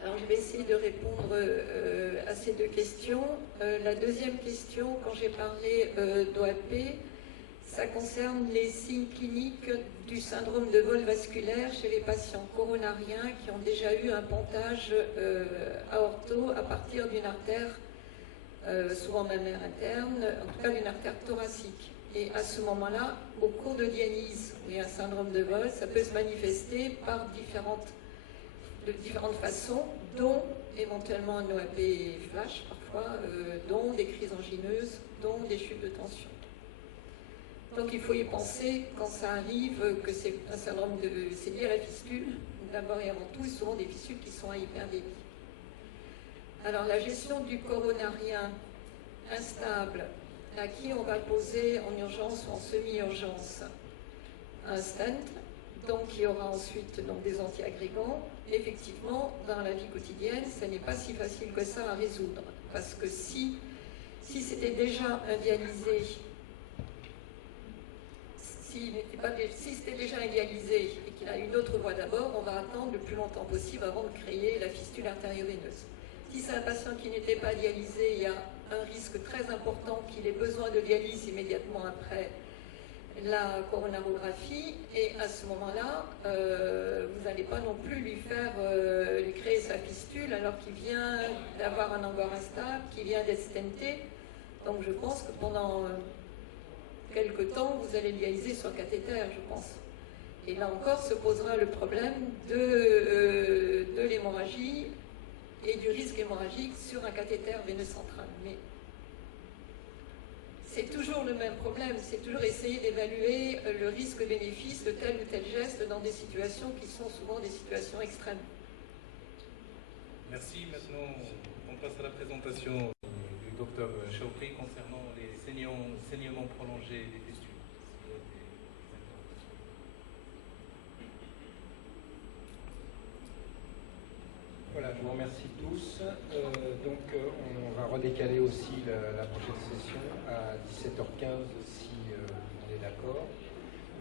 Alors, je vais essayer de répondre à ces deux questions. La deuxième question, quand j'ai parlé d'OAP, ça concerne les signes cliniques du syndrome de vol vasculaire chez les patients coronariens qui ont déjà eu un pontage aorto à partir d'une artère, souvent mammaire interne, en tout cas d'une artère thoracique. Et à ce moment-là, au cours de dialyse, où il y a un syndrome de vol, ça peut se manifester par de différentes façons, dont éventuellement un OAP flash parfois, dont des crises angineuses, dont des chutes de tension. Donc il faut y penser quand ça arrive que c'est un syndrome c'est lié à la fistule, d'abord et avant tout, souvent des fistules qui sont à hyperdébit. Alors la gestion du coronarien instable, à qui on va poser en urgence ou en semi-urgence un stent, donc il y aura ensuite des anti-agrégants. Effectivement, dans la vie quotidienne, ce n'est pas si facile que ça à résoudre, parce que si c'était déjà indialysé, si c'était déjà indialysé et qu'il a une autre voie d'abord, on va attendre le plus longtemps possible avant de créer la fistule artério-veineuse. Si c'est un patient qui n'était pas dialysé, il y a un risque très important qu'il ait besoin de dialyse immédiatement après la coronarographie, et à ce moment-là, vous n'allez pas non plus lui créer sa fistule alors qu'il vient d'avoir un angor instable, qu'il vient d'être stenté. Donc je pense que pendant quelque temps, vous allez dialyser sur cathéter, je pense. Et là encore se posera le problème de l'hémorragie et du risque hémorragique sur un cathéter veineux central. Mais c'est toujours le même problème, c'est toujours essayer d'évaluer le risque-bénéfice de tel ou tel geste dans des situations qui sont souvent des situations extrêmes. Merci. Maintenant, on passe à la présentation du docteur Chaukri concernant les saignements prolongés des fistules. Voilà, je vous remercie tous. On va redécaler aussi la prochaine session à 17h15 si on est d'accord.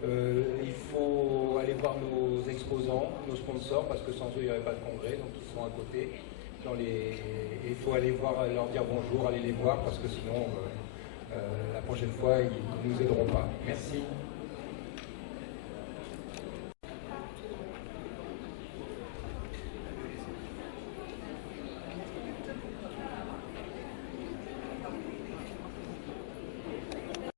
Il faut aller voir nos exposants, nos sponsors, parce que sans eux il n'y aurait pas de congrès, donc ils sont à côté. Il faut aller leur dire bonjour, aller les voir, parce que sinon la prochaine fois ils ne nous aideront pas. Merci.